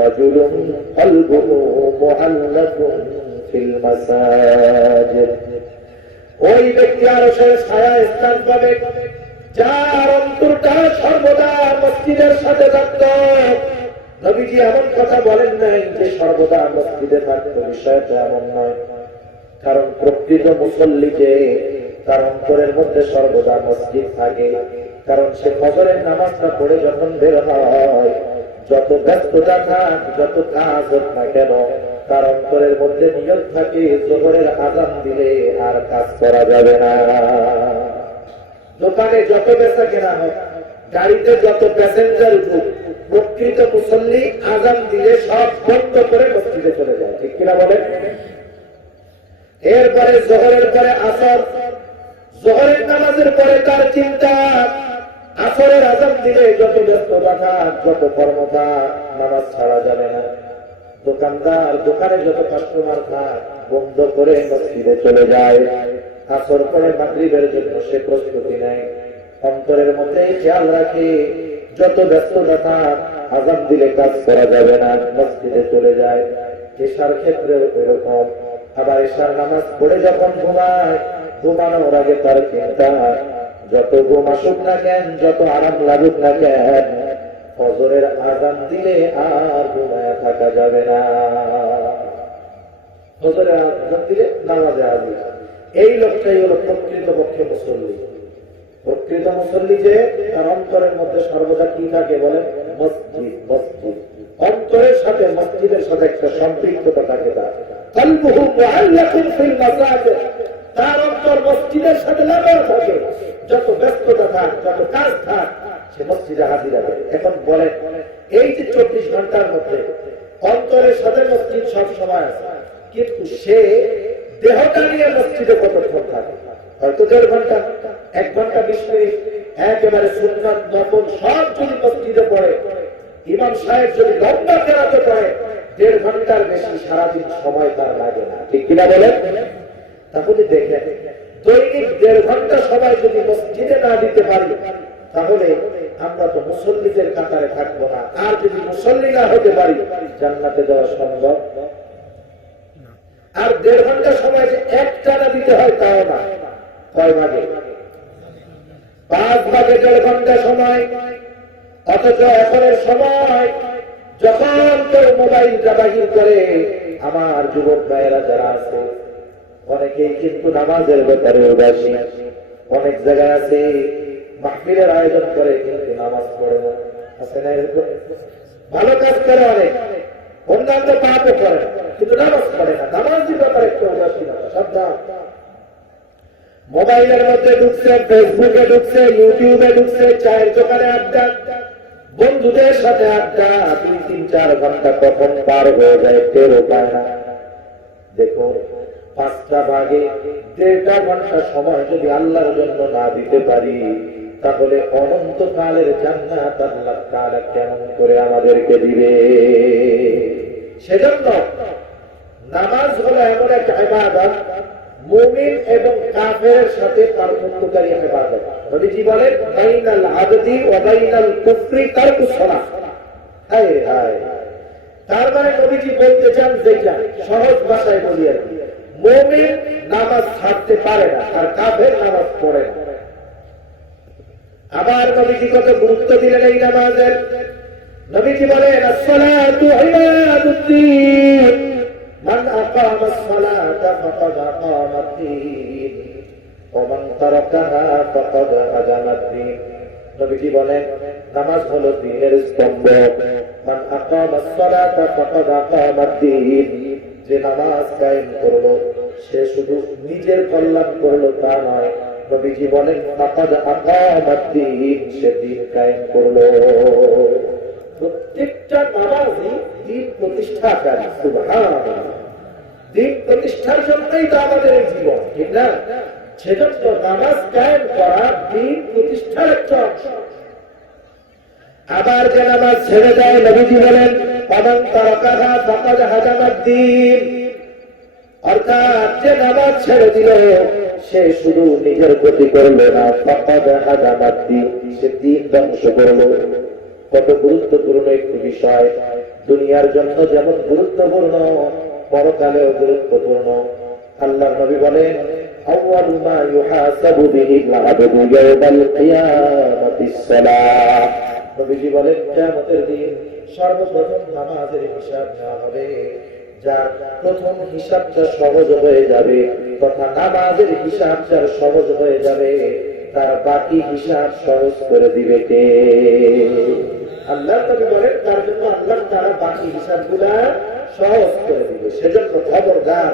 রাজুলুন কলবুহু মুআল্লাকুন ফিল মাসাজিদ। ওই ব্যক্তি আরশের ছায়ায় স্থান পাবে যার অন্তরটা সর্বদা মসজিদের সাথে থাকত। নবীজি এমন কথা বলেন নাই যে সর্বদা মসজিদে থাকতো, বিষয়টা এমন নয়। কারণ প্রকৃত মুসল্লি যে তার অন্তরের মধ্যে সর্বদা মসজিদ থাকে। কারণ সে ফজরের নামাজটা পড়ে যখন বের হয়, যত ব্যস্ততা থাক, যত কাজ হোক না কেন, তার অন্তরের মধ্যে নিয়ত থাকে যোহরের আযান দিলে আর কাজ করা যাবে না। দোকানে যত বেচা কেনা হোক, গাড়িতে যত প্যাসেঞ্জার উঠুক, প্রকৃত মুসল্লি আযান দিলে সব বন্ধ করে মসজিদে চলে যায়। ঠিক কিনা বলেন? এরপরে যোহরের পরে আসর, যোহরের নামাজের পরে তার চিন্তা আসরের আযান দিলে যত ব্যস্ততা থাক, যত কর্ম থাক, নামাজ ছাড়া যাবে না। দোকানদার দোকানে যত কাস্টমার থাক, বন্ধ করে মসজিদে চলে যায়। আসর পরে মাগরিবের জন্য সে প্রস্তুতি নেয়। অন্তরের মধ্যে খেয়াল রাখে যত ব্যস্ততা থাক, আযান দিলে কাজ করা যাবে না, মসজিদে চলে যায়। এশার ক্ষেত্রেও এরকম। আবার এশার নামাজ পড়ে যখন ঘুমায়, ঘুমানোর আগে তার চিন্তা, যত ঘুম আসুক না কেন, যত আরাম লাগুক না কেন, ফজরের আযান দিলে আর ঘুমায় থাকা যাবে না। ফজরের আযান দিলে নামাজে হাজির। এই লোকটাই হলো প্রকৃত পক্ষে মুসল্লি। প্রকৃত মুসল্লি যে তার অন্তরের মধ্যে সর্বদা কি থাকে বলেন? মসজিদ। মসজিদ অন্তরের সাথে, মসজিদের সাথে একটা সম্পৃক্ততা থাকে। কলবুহু মুআল্লাকুন ফিল মাসাজিদ, তার অন্তর মসজিদের সাথে লাগানো থাকে। যত ব্যস্ততা থাক, যত কাজ থাক, সে মসজিদে হাজির হবে। এখন বলেন, এই যে 24 ঘন্টার মধ্যে অন্তরের সাথে মসজিদ সব সময় আছে, কিন্তু সে দেহটা নিয়ে মসজিদে কতক্ষণ থাকে? হয়তো 1.5 ঘন্টা, 1 ঘন্টা 20 মিনিট। একেবারে সুন্নাত নফল সব যদি মসজিদে পড়ে, ইমাম সাহেব যদি লম্বা কেরাতে পড়ে, 1.5 ঘন্টার বেশি সারাদিন সময় তার লাগে না। ঠিক কিনা বলেন? তাহলে দেখেন, দৈনিক 1.5 ঘন্টা সময় যদি মসজিদে না দিতে পারি, তাহলে আমরা তো মুসল্লিদের কাতারে থাকবো না। আর যদি মুসল্লি না হতে পারি, জান্নাতে যাওয়া সম্ভব? আর 1.5 ঘন্টা সময় যে একটানা দিতে হয় তাও না। কয় ভাগে? 5 ভাগে 1.5 ঘন্টা সময়। অথচ এখনের সময় যখন কেউ মোবাইলটা বাহির করে, আমার যুবক ভাইয়েরা যারা আছে, অনেকেই কিন্তু নামাজের ব্যাপারে উদাসী। অনেক জায়গায় আছে মাহফিলের আয়োজন করে কিন্তু নামাজ পড়ে না। আছে না এরকম? ভালো কাজ করে অনেক, অন্যান্য পাপও করে না, কিন্তু নামাজ পড়ে না। নামাজের ব্যাপারে একটু উদাসীনতা। সাবধান। মোবাইলের মধ্যে ঢুকছে, ফেসবুকে ঢুকছে, ইউটিউবে ঢুকছে, চায়ের দোকানে আড্ডা, বন্ধুদের সাথে আড্ডা, 2-3-4 ঘন্টা কখন পার হয়ে যায় টেরও পায় না। দেখো, 5টা ভাগে 1.5 ঘন্টা সময় যদি আল্লাহর জন্য না দিতে পারি, তাহলে অনন্তকালের জান্নাত আল্লাহ তাআলা কেমন করে আমাদেরকে দিবে? সেজন্য নামাজ হলো এমন একটা ইবাদত, মুমিন এবং কাফেরের সাথে পার্থক্যকারী ইবাদত। নবীজি বলেন, বাইনাল আবদি ওয়া বাইনাল কুফরি তারকুস সালাত। হায় হায়, তার মানে নবীজি বলতে চান যেটা সহজ ভাষায় বলি আর কি, মুমিন নামাজ ছাড়তে পারে না আর কাফের নামাজ পড়ে না। আবার নবীজি কত গুরুত্ব দিলেন এই নামাজের। নবীজি বলেন, আসসালাতু ইবাদুদ্দিন, মান আকামাস সালাতা ফাকাদ আকামাদ্দিন ওয়া মান তারাকাহা ফাকাদ হাদামাদ্দিন। নবীজি বলেন, নামাজ হলো দ্বীনের স্তম্ভ। মান আকামাস সালাতা ফাকাদ আকামাদ্দিন, যে নামাজ কায়েম করলো সে শুধু নিজের কল্যাণ করলো তা নয়, নবীজি বলেন ফাকাদ আকামাদ্দীন, সে দিন কায়েম করলো। প্রত্যেকটা নামাজি দিন প্রতিষ্ঠাকারী। সুবহানাল্লাহ। দিন প্রতিষ্ঠার জন্যই তো আমাদের এই জীবন, ঠিক না? সেজন্য নামাজ কায়েম করা দিন প্রতিষ্ঠার একটা অংশ। আবার যে নামাজ ছেড়ে দেয়, নবীজি বলেন ফামান তারাকাহা ফাকাদ হাদামাদ্দীন, অর্থাৎ যে নামাজ ছেড়ে দিল সে শুধু নিজের ক্ষতি করলো না, ফাকাদ হাদামাদ্দীন, সে দিন ধ্বংস করলো। কত গুরুত্বপূর্ণ একটি বিষয়, দুনিয়ার জন্য যেমন গুরুত্বপূর্ণ, পরকালেও গুরুত্বপূর্ণ। আল্লাহর নবী বলেন আউয়ালু মা ইউহাসাবু বিহিল আবদু ইয়াওমাল কিয়ামাতিস সালাহ। নবীজি বলেন কিয়ামতের দিন সর্বপ্রথম নামাজের হিসাব নেওয়া হবে। যার প্রথম হিসাবটা সহজ হয়ে যাবে, তথা নামাজের হিসাব যার সহজ হয়ে যাবে, তার বাকি হিসাব সহজ করে দিবে কে? আল্লাহ নবী বলেন তার জন্য আল্লাহ তারা বাকি হিসাবগুলা সহজ করে দিবে। সেজন্য খবরদার,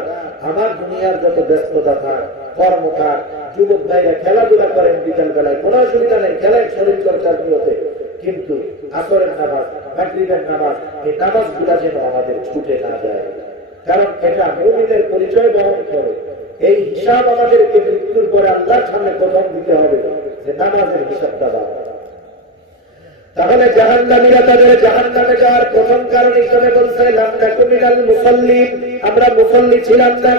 আমার দুনিয়ার যত ব্যস্ততা থাক, কর্মকার, যুবক ভাইরা খেলাধুলা করেন বিকাল বেলায়, কোনো অসুবিধা নেই, খেলেন শরীর চর্চার গুলোতে, কিন্তু আসরের নামাজ, মাগরিবের নামাজ, এই নামাজগুলা যেন আমাদের ছুটে না যায়, কারণ এটা মুমিনের পরিচয় বহন করে। এই হিসাব আমাদেরকে মৃত্যুর পরে আল্লাহর সামনে প্রথম দিতে হবে, যে নামাজের হিসাবটা দাও। তাহলে জাহান্নামীরা তাদের জাহান্নামে যাওয়ার প্রথম কারণ হিসেবে বলছে লাম নাকু মিনাল মুসাল্লিন, আমরা মুসল্লি ছিলাম না,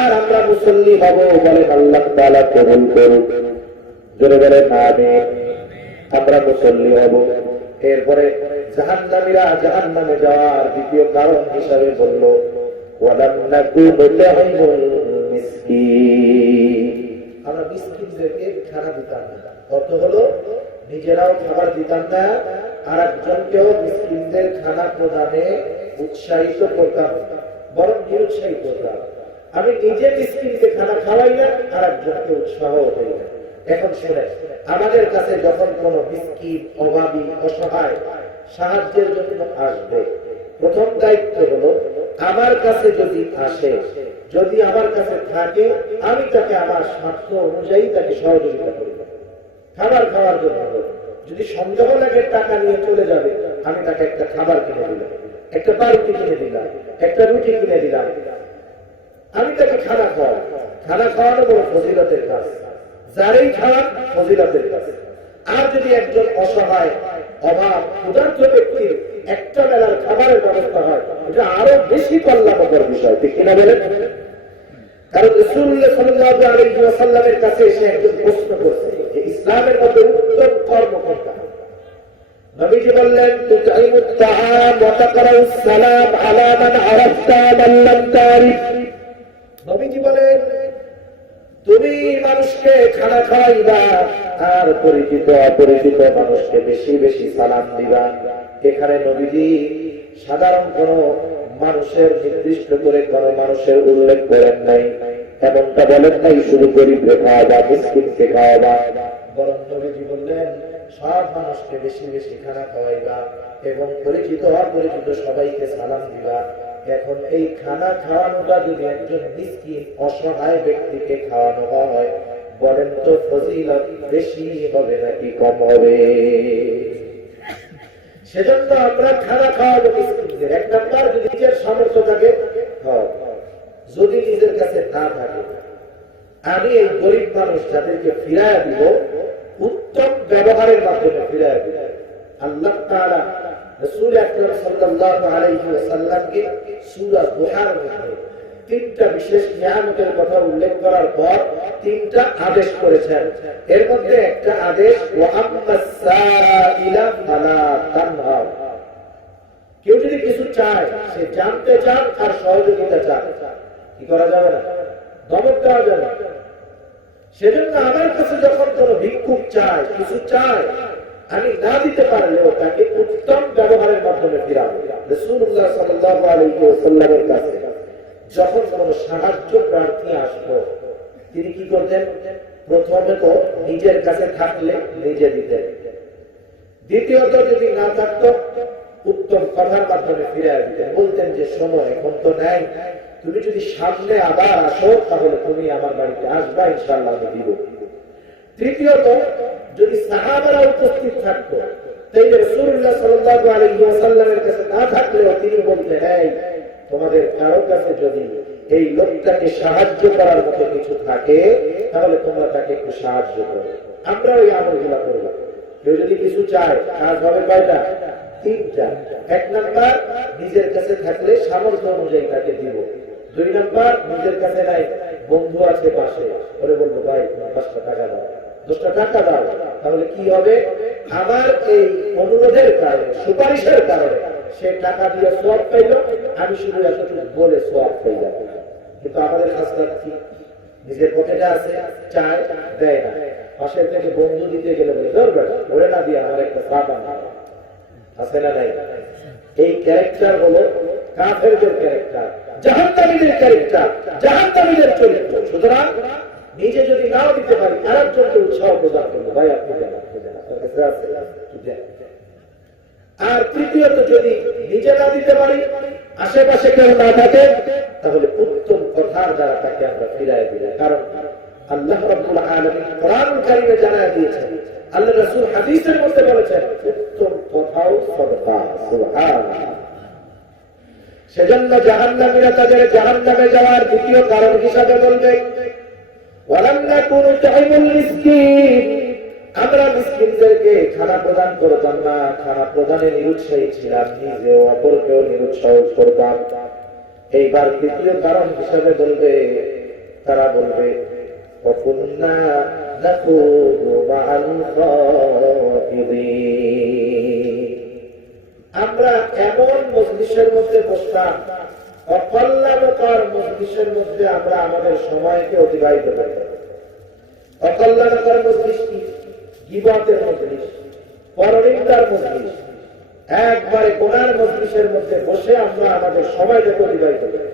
আর আমরা মুসল্লি হব বলে আল্লাহ তাআলা কবুল করুক। জোরে বলেন আমিন। আমরা মুসল্লি হব। এরপরে জাহান্নামীরা জাহান্নামে যাওয়ার দ্বিতীয় কারণ হিসেবে বলল ওয়ালাম নাকু নুতঈমুল মিসকিন, আমরা মিসকিনদেরকে খানা দিতাম না। অর্থ হলো নিজেরাও খাবার দিতাম না, আর একজনকেও মিসকিনদের খানা প্রদানে উৎসাহিত করতাম, বরং নিরুৎসাহিত করতাম। আমি নিজে মিসকিনকে খানা খাওয়াই না, আর একজনকে উৎসাহ দেই না। এখন শুনে, আমাদের কাছে যখন কোন মিসকিন, অভাবী, অসহায় সাহায্যের জন্য আসবে, প্রথম দায়িত্ব হলো আমার কাছে যদি আসে, যদি আমার কাছে থাকে, আমি তাকে আমার স্বার্থ অনুযায়ী তাকে সহযোগিতা করি। খাবার খাওয়ার জন্য যদি সন্দেহ লাগে টাকা নিয়ে চলে যাবে, আমি তাকে একটা খাবার কিনে দিলাম, একটা বাড়িতে কিনে দিলাম, একটা রুটি কিনে দিলাম, আমি তাকে খানা খাওয়াই। খানা খাওয়ানো বড় ফজিলতের কাজ, যারাই খাওয়ান ফজিলতের কাজ। আর যদি একজন অসহায়, অভাব, ক্ষুধার্ত ব্যক্তির একটা বেলার খাবারের ব্যবস্থা হয়, এটা আরো বেশি কল্যাণকর বিষয়, ঠিক কিনা বলেন? কারণ রাসূলুল্লাহ সাল্লাল্লাহু আলাইহি ওয়াসাল্লামের কাছে এসে একজন প্রশ্ন করছে যে ইসলামের মধ্যে উত্তম কর্ম কোনটা? নবীজি বললেন তুতাইমুত তাআম ওয়া তাকরাউস সালাম আলা মান আরাফতা মান লাম তারিফ। নবীজি বলেন তুমি মানুষকে খানা খাওয়াইবা, আর পরিচিত অপরিচিত মানুষকে বেশি বেশি সালাম দিবা। এখানে নবীজি সাধারণ কোন মানুষের নির্দিষ্ট করে কোন মানুষের উল্লেখ করেন নাই, এমনটা বলেন নাই শুধু গরিবকে খাওয়াবা, মিসকিনকে খাওয়াবা, বরং নবীজি বললেন সব মানুষকে বেশি বেশি খানা খাওয়াইবা এবং পরিচিত অপরিচিত সবাইকে সালাম দিবা। এখন এই খানা খাওয়ানোটা যদি একজন মিসকিন, অসহায় ব্যক্তিকে খাওয়ানো হয়, বলেন তো ফজিলত বেশি হবে নাকি কম হবে? সেজন্য আমরা খানা খাওয়াবো মিসকিনদের। এক নাম্বার, যদি নিজের সামর্থ্য থাকে, যদি নিজের কাছে না থাকে, আমি এই গরিব মানুষ যাদেরকে ফিরাইয়া দিব, উত্তম ব্যবহারের মাধ্যমে ফিরাইয়া দিব। আল্লাহ তাআলা রাসূল আকরাম সাল্লাল্লাহু আলাইহি ওয়াসাল্লামকে সূরা দুহার মধ্যে তিনটা বিশেষ নিয়ামতের কথা উল্লেখ করার পর তিনটা আদেশ করেছেন। এর মধ্যে একটা আদেশ ওয়া আম্মাস সাইলা ফালা তানহার, কেউ যদি কিছু চায়, সে জানতে চান আর সহযোগিতা চান, কি করা যাবে না? ধমক দেওয়া যাবে না। সেজন্য আমার কাছে যখন কোন ভিক্ষুক চায়, কিছু চায়, আমি না দিতে পারলেও তাকে উত্তম ব্যবহারের মাধ্যমে ফিরাবো। রাসূলুল্লাহ সাল্লাল্লাহু আলাইহি ওয়াসাল্লামের কাছে যখন কোন সাহায্য প্রার্থী আসতো, তিনি কি করতেন? প্রথমে তো নিজের কাছে থাকলে নিজে দিতেন, দ্বিতীয়ত যদি না থাকতো উত্তম কথার মাধ্যমে ফিরে দিতেন। বলতেন যে শোনো, এখন তো নাই, তুমি যদি সামনে আবার আসো তাহলে তুমি আমার বাড়িতে আসবা, ইনশাআল্লাহ আমি দিব। তৃতীয়ত, যদি সাহাবারা উপস্থিত থাকতো তাইলে রাসূলুল্লাহ সাল্লাল্লাহু আলাইহি ওয়াসাল্লামের কাছে না থাকলেও তিনি বলতেন, এই তোমাদের কারো কাছে যদি এই লোকটাকে সাহায্য করার মতো কিছু থাকে তাহলে তোমরা তাকে একটু সাহায্য করো। আমরা ওই আমলগুলা করব। কেউ যদি কিছু চায়, কাজ হবে কয়টা? তিনটা। এক নাম্বার, নিজের কাছে থাকলে সামর্থ্য অনুযায়ী তাকে দিব। দুই নাম্বার, নিজের কাছে নাই, বন্ধু আছে পাশে, ওরে বলবো ভাই 5টা টাকা দাও, 10টা টাকা দাও। তাহলে কি হবে? আমার এই অনুরোধের কারণে, সুপারিশের কারণে সে টাকা দিয়ে সওয়াব পাইল, আমি শুধু এতটুকু বলে সওয়াব পেয়ে যাব। কিন্তু আমাদের হাসনাত কি? নিজের পকেটে আছে, চায়, দেয় না। পাশের থেকে বন্ধু দিতে গেলে বলে ধরবে, ওরে না দিয়ে আমার একটা সাবান আছে না নাই? এই ক্যারেক্টার হলো কাফেরদের ক্যারেক্টার, জাহান্নামীদের ক্যারেক্টার, জাহান্নামীদের চরিত্র। সুতরাং নিজে যদি নাও দিতে পারি, আরেকজনকে উৎসাহ প্রদান করবো, ভাই আপনি দেন, আপনি দেন, আপনার কাছে আছে, দেন। আর তৃতীয়ত, যদি নিজে না দিতে পারি, আশেপাশে কেউ না থাকে, তাহলে উত্তম কথার দ্বারা তাকে আমরা ফিরাই দিই। কারণ আল্লাহ রাব্বুল আলামিন কোরআনুল কারীমে জানায় দিয়েছেন, আল্লাহ রাসূল হাদিসের মধ্যে বলেছেন, উত্তম কথাও সদকা। সুবহানাল্লাহ। সেজন্য জাহান্নামীরা তাদের জাহান্নামে যাওয়ার দ্বিতীয় কারণ হিসাবে বলবে, ওয়ালাম নাকুনু তু'ইমুল মিসকিন, আমরা মিসকিনদেরকে খানা প্রদান করতাম না, খানা প্রদানে নিরুৎসাহী ছিলাম, নিজেও অপরকেও নিরুৎসাহ করতাম। এইবার তৃতীয় কারণ হিসাবে বলবে, তারা বলবে, ওয়াকুন্না নাকুযু মা'আল খায়িদিন, আমরা এমন মজলিসের মধ্যে বসতাম, অকল্যাণকর মজলিসের মধ্যে আমরা আমাদের সময়কে অতিবাহিত করতাম। অকল্যাণকর মজলিস কি? গীবতের মজলিস, পরনিন্দার মজলিস, একবারে গুনার মজলিসের মধ্যে বসে আমরা আমাদের সময়টাকে অতিবাহিত করি।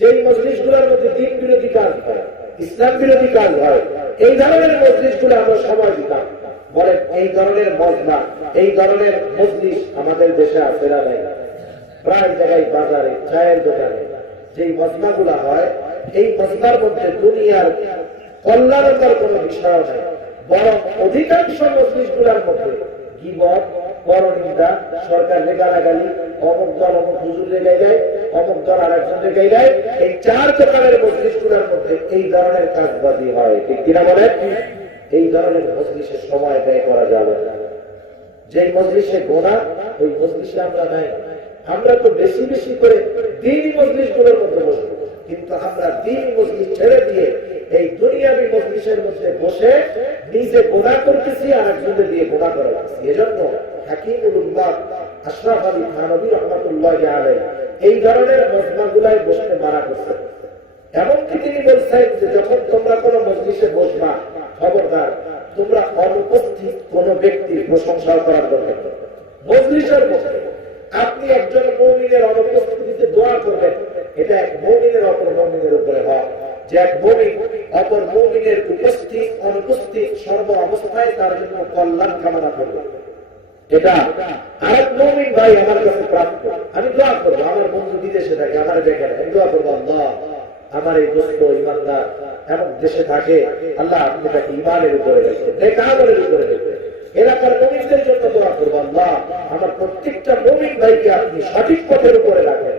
যেই মজলিসগুলোর মধ্যে দিন বিরোধী কাজ হয়, ইসলাম বিরোধী কাজ হয়, এই ধরনের মজলিসগুলো আমরা সময় দিতাম। বলেন, এই ধরনের মজমা, এই ধরনের মজলিস আমাদের দেশে আছে না নাই? প্রায় জায়গায়, বাজারে, চায়ের দোকানে যেই মজমাগুলা হয়, এই মজমার মধ্যে দুনিয়ার কল্যাণকর কোনো বিষয় নাই, বরং অধিকাংশ মজলিসগুলোর মধ্যে গীবত, পরনিন্দা, সরকারকে গালাগালি, অমুক দল অমুক হুজুর রেগে যায়, অমুক দল আরেকজন রেগে যায়। এই চার প্রকারের মজলিসগুলোর মধ্যে এই ধরনের কাজবাজি হয়, ঠিক কিনা বলেন? এই ধরনের মজলিসে সময় ব্যয় করা যাবে না। যে মজলিসে গোনা, ওই মজলিসে আমরা নাই। আমরা তো বেশি বেশি করে দ্বীনি মজলিসগুলোর মধ্যে বসবো, কিন্তু আমরা দ্বীনি মজলিস ছেড়ে দিয়ে এই দুনিয়াবী মজলিসের মধ্যে বসে নিজে গোনা করতেছি, আর একজনের দিয়ে গোনা করাচ্ছি। এজন্য হাকিমুল উম্মাহ আশরাফ আলী থানভী রাহমাতুল্লাহি আলাইহি এই ধরনের মজমাগুলায় বসতে মানা করছেন। এমনকি তিনি বলছেন যে যখন তোমরা কোনো মজলিসে বসবা, খবরদার তোমরা অনুপস্থিত কোন ব্যক্তির প্রশংসা করার দরকার নেই। মজলিসের মধ্যে আপনি একজন মুমিনের অনুপস্থিতিতে দোয়া করবেন, এটা এক মুমিনের অপর মুমিনের উপরে হক, যে এক মুমিন অপর মুমিনের উপস্থিত অনুপস্থিত সর্ব অবস্থায় তার জন্য কল্যাণ কামনা করবে। এটা আরেক মুমিন ভাই আমার কাছে প্রাপ্ত, আমি দোয়া করবো, আমার বন্ধু বিদেশে থাকে, আমার জায়গায় আমি দোয়া করবো, আল্লাহ আমার এই দোস্ত ইমানদার এমন দেশে থাকে, আল্লাহ আপনি তাকে ইমানের উপরে রেখে, নেকামলের উপরে রেখে। এলাকার মুমিনদের জন্য দোয়া করবো, আল্লাহ আমার প্রত্যেকটা মুমিন ভাইকে আপনি সঠিক পথের উপরে রাখেন।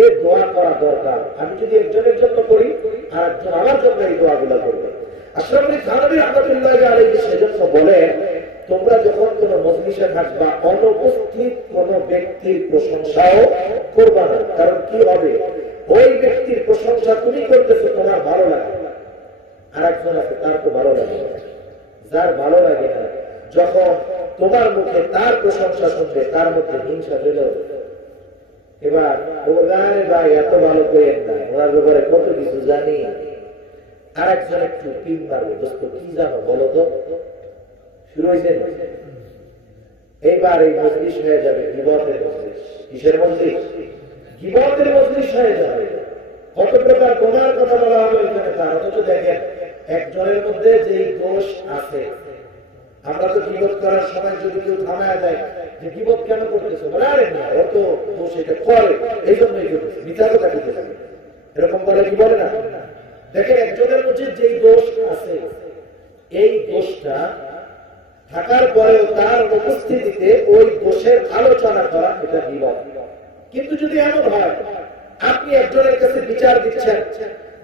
এই দোয়া করা দরকার। আমি যদি একজনের জন্য করি, আর একজন আমার জন্য এই দোয়াগুলো করবে। আশরাফ আলী থানভী রাহমাতুল্লাহি আলাইহি সেজন্য বলেন, তোমরা যখন কোন মজলিসে থাকবা, অনুপস্থিত কোন ব্যক্তির প্রশংসাও করবা না। কারণ কি হবে, ওই ব্যক্তির প্রশংসা তুমি করতেছো, তোমার ভালো লাগে, আর একজন আছে তার তো ভালো লাগে। যার ভালো লাগে না, যখন তোমার মুখে তার প্রশংসা শুনবে, তার মধ্যে হিংসা চলে যাবে। এবার ওরারে ভাই এত ভালো করেন না, ওনার ব্যাপারে কত কিছু জানি, আর একজন একটু পিন মারবে, দোস্ত কি জানো বলো তো, শুরু হয়েছে। এইবার এই মজলিস হয়ে যাবে গীবতের মজলিস। কিসের মজলিস? গীবতের মজলিস হয়ে যাবে। কত প্রকার গুনার কথা বলা হবে এখানে, তার অথচ দেখেন একজনের মধ্যে যেই দোষ আছে আমরা তো গীবত করার সময় যদি কেউ থামায় দেয় যে গীবত কেন করতেছো, বলে আরে না ও তো দোষ এটা করে এই জন্যই করতেছে, মিথ্যা কথা বলতেছে, এরকম বলে কি বলে না? দেখেন একজনের মধ্যে যেই দোষ আছে এই দোষটা থাকার পরেও তার উপস্থিতিতে ওই দোষের আলোচনা করা এটা গীবত। কিন্তু যদি এমন হয় আপনি একজনের কাছে বিচার দিচ্ছেন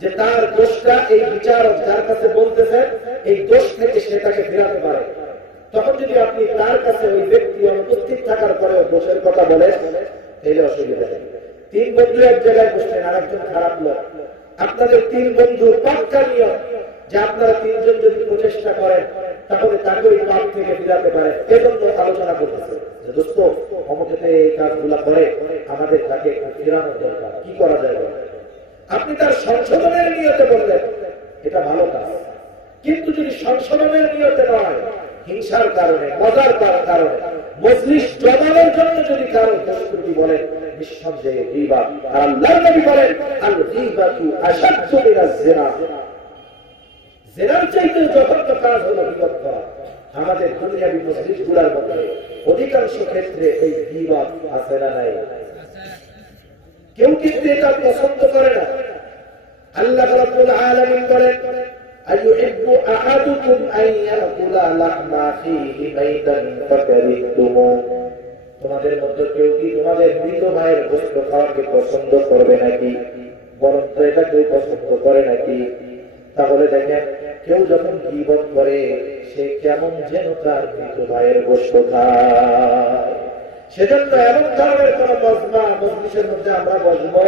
যে তার দোষটা এই বিচারক যার কাছে বলতেছেন এই দোষ থেকে সে তাকে ফেরাতে পারে, তখন যদি আপনি তার কাছে ওই ব্যক্তি অনুপস্থিত থাকার পরেও দোষের কথা বলেন তাহলে অসুবিধা নেই। তিন বন্ধু এক জায়গায় বসলেন, আর একজন খারাপ লোক, আপনাদের তিন বন্ধু পাক্কা নিয়ম যে আপনারা তিনজন যদি প্রচেষ্টা করেন তাহলে তাকে ওই পাপ থেকে ফিরাতে পারে, এজন্য আলোচনা করতেছে যে দোস্ত অমুকেতে এই কাজগুলা করে আমাদের তাকে ফিরানোর দরকার, কি করা যায়? আপনি তার সংশোধনের নিয়তে বললেন এটা ভালো কাজ, কিন্তু যদি সংশোধনের নিয়তে নয় হিংসার কারণে মজার কারণে মজলিস জমানোর জন্য যদি কারো দোষটি বলেন নিঃসন্দেহে গীবত। আর আল্লাহর নবী বলেন আল গীবাতু আশাদ্দু মিনাজ জিনা, জিনার চাইতে জঘন্য কাজ হলো গীবত করা। আমাদের দুনিয়াবি মজলিসগুলোর মধ্যে অধিকাংশ ক্ষেত্রে এই গীবত আছে না নাই? কেউ কিন্তু এটা পছন্দ করে না। আল্লাহ রাব্বুল আলামিন বলেন আইয়ুহিব্বু আহাদুকুম আন ইয়াকুলা লাহমা আখিহি মাইতান ফাকারিহতুমু, তোমাদের মধ্যে কেউ কি তোমাদের মৃত ভাইয়ের গোশত খাওয়াকে পছন্দ করবে নাকি? বরং তো এটা কেউ পছন্দ করে নাকি? তাহলে দেখেন কেউ যখন গীবত করে সে কেমন যেন তার মৃত ভাইয়ের গোশত খায়। সেজন্য এমন ধরনের কোন মজলিসের মধ্যে আমরা বসবো,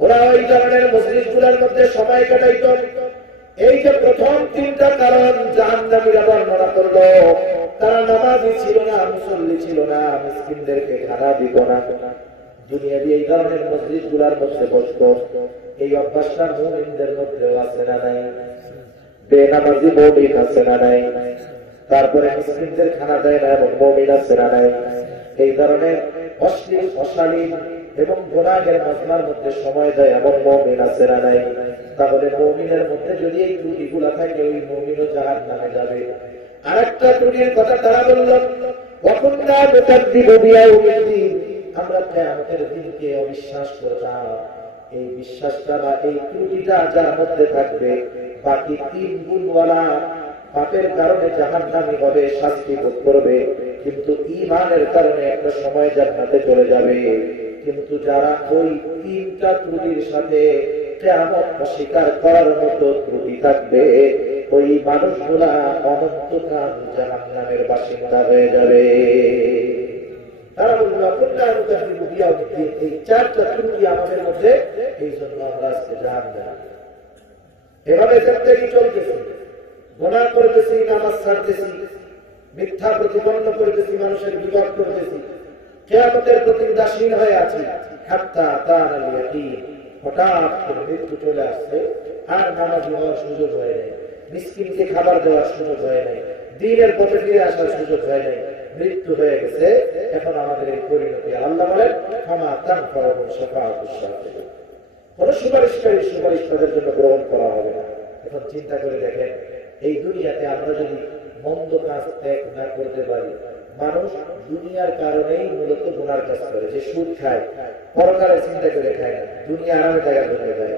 ওরা ওই ধরনের মজলিসগুলোর মধ্যে সময় কাটাইত। এই যে প্রথম তিনটা কারণ জাহান্নামীরা বর্ণনা করলো, তারা নামাজি ছিল না, মুসল্লি ছিল না, মিসকিনদেরকে খানা দিত না, দুনিয়াবি এই ধরনের মজলিসগুলোর মধ্যে বসতো। এই অভ্যাসটা মুমিনদের মধ্যেও আছে না নাই? বেনামাজি মুমিন আছে না নাই? তারপরে মুসলিমদের খানা দেয় না এবং মুমিন আছে না নাই? এই ধরনের অশ্লীল অশালীন এবং গুনাহের মজমার মধ্যে সময় দেয় এমন মুমিন আছে না নাই? তাহলে মুমিনের মধ্যে যদি এই ত্রুটিগুলো থাকে ওই মুমিনও জাহান্নামে যাবে। আরেকটা ত্রুটির কথা তারা বলল ওয়াকুন্না নুকাদ্দিবু বিয়াউমিদ্দিন, আমরা কিয়ামতের দিনকে অবিশ্বাস করতাম। এই বিশ্বাসটা বা এই ত্রুটিটা যার মধ্যে থাকবে বাকি তিন গুণওয়ালা পাপের কারণে জাহান্নামী হবে, শাস্তি ভোগ করবে, কিন্তু ঈমানের কারণে একটা সময় জান্নাতে চলে যাবে। কিন্তু যারা ওই তিনটা ত্রুটির সাথে কিয়ামত অস্বীকার করার মতো ত্রুটি থাকবে ওই মানুষগুলা অনন্তকাল জাহান্নামের বাসিন্দা হয়ে যাবে। তারা বলল এই চারটা ত্রুটি আমাদের মধ্যে, এই জন্য আমরা আজকে জাহান্নামে। এভাবে জিন্দেগি চলতেছে, গুনাহ করতেছি, নামাজ ছাড়তেছি, মিথ্যা প্রতিপন্ন করতেছি, মানুষের বিপদ করতেছি, কিয়ামতের প্রতি উদাসীন হয়ে আছি। হাত্তা আতানাল ইয়াকিন, হঠাৎ করে মৃত্যু চলে আসছে, আর নামাজি হওয়ার সুযোগ হয় নাই, মিসকিনকে খাবার দেওয়ার সুযোগ হয় নাই, দ্বীনের পথে ফিরে আসার সুযোগ হয় নাই, মৃত্যু হয়ে গেছে। এখন আমাদের এই পরিণতি, আল্লাহ বলেন ফামা তানফাউহুম শাফাআতুশ শাফিঈন, কোন সুপারিশকারী সুপারিশ তাদের জন্য গ্রহণ করা হবে না। এখন চিন্তা করে দেখেন এই দুনিয়াতে আমরা যদি মন্দ কাজ ত্যাগ না করতে পারি, মানুষ দুনিয়ার কারণেই মূলত গুনার কাজ করে। যে সুদ খায় পরকালে চিন্তা করে খায় না, দুনিয়া আরামে টাকা ধরে খায়,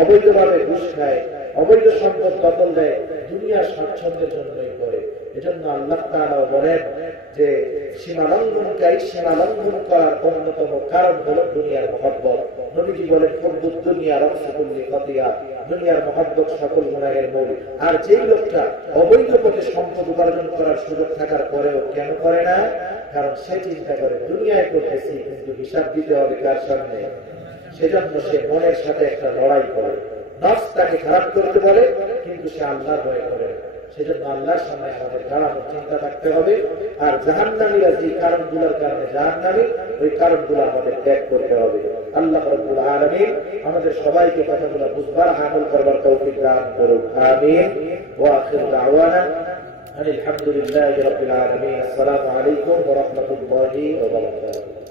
অবৈধভাবে ঘুষ খায়, অবৈধ সম্পদ দখল দেয়, দুনিয়ার স্বাচ্ছন্দ্যের জন্যই করে। এজন্য আল্লাহ তাআলা বলেন যে সীমালঙ্ঘনকারী সীমালঙ্ঘন করার অন্যতম কারণ হলো দুনিয়ার মহব্বত। নবীজি বলেন হুব্বুদ দুনিয়া রাসূল কুল্লি খাতিয়া, দুনিয়ার মহব্বত সকল গুনাহের মূল। আর যেই লোকটা অবৈধ পথে সম্পদ উপার্জন করার সুযোগ থাকার পরেও কেন করে না? কারণ সে চিন্তা করে দুনিয়ায় করতেছি কিন্তু হিসাব দিতে হবে কার সামনে। সেজন্য সে মনের সাথে একটা লড়াই করে, নফস তাকে খারাপ করতে পারে কিন্তু সে আল্লাহর ভয় করে। সেজন্য আল্লাহর সামনে আমাদের দাঁড়ানোর চিন্তা থাকতে হবে। আর জাহান্নামীরা যে কারণগুলোর কারণে জাহান্নামী, ওই কারণগুলো আমাদের ত্যাগ করতে হবে। আল্লাহ রাব্বুল আলামিন আমাদের সবাইকে কথাগুলো বুঝবার, আমল করবার তৌফিক দান করুন। আমিন। ওয়া আখিরু দাওয়ানা আলহামদুলিল্লাহি রাব্বিল আলামিন। আসসালামু আলাইকুম ওয়া রাহমাতুল্লাহি ওয়া বারাকাতুহু।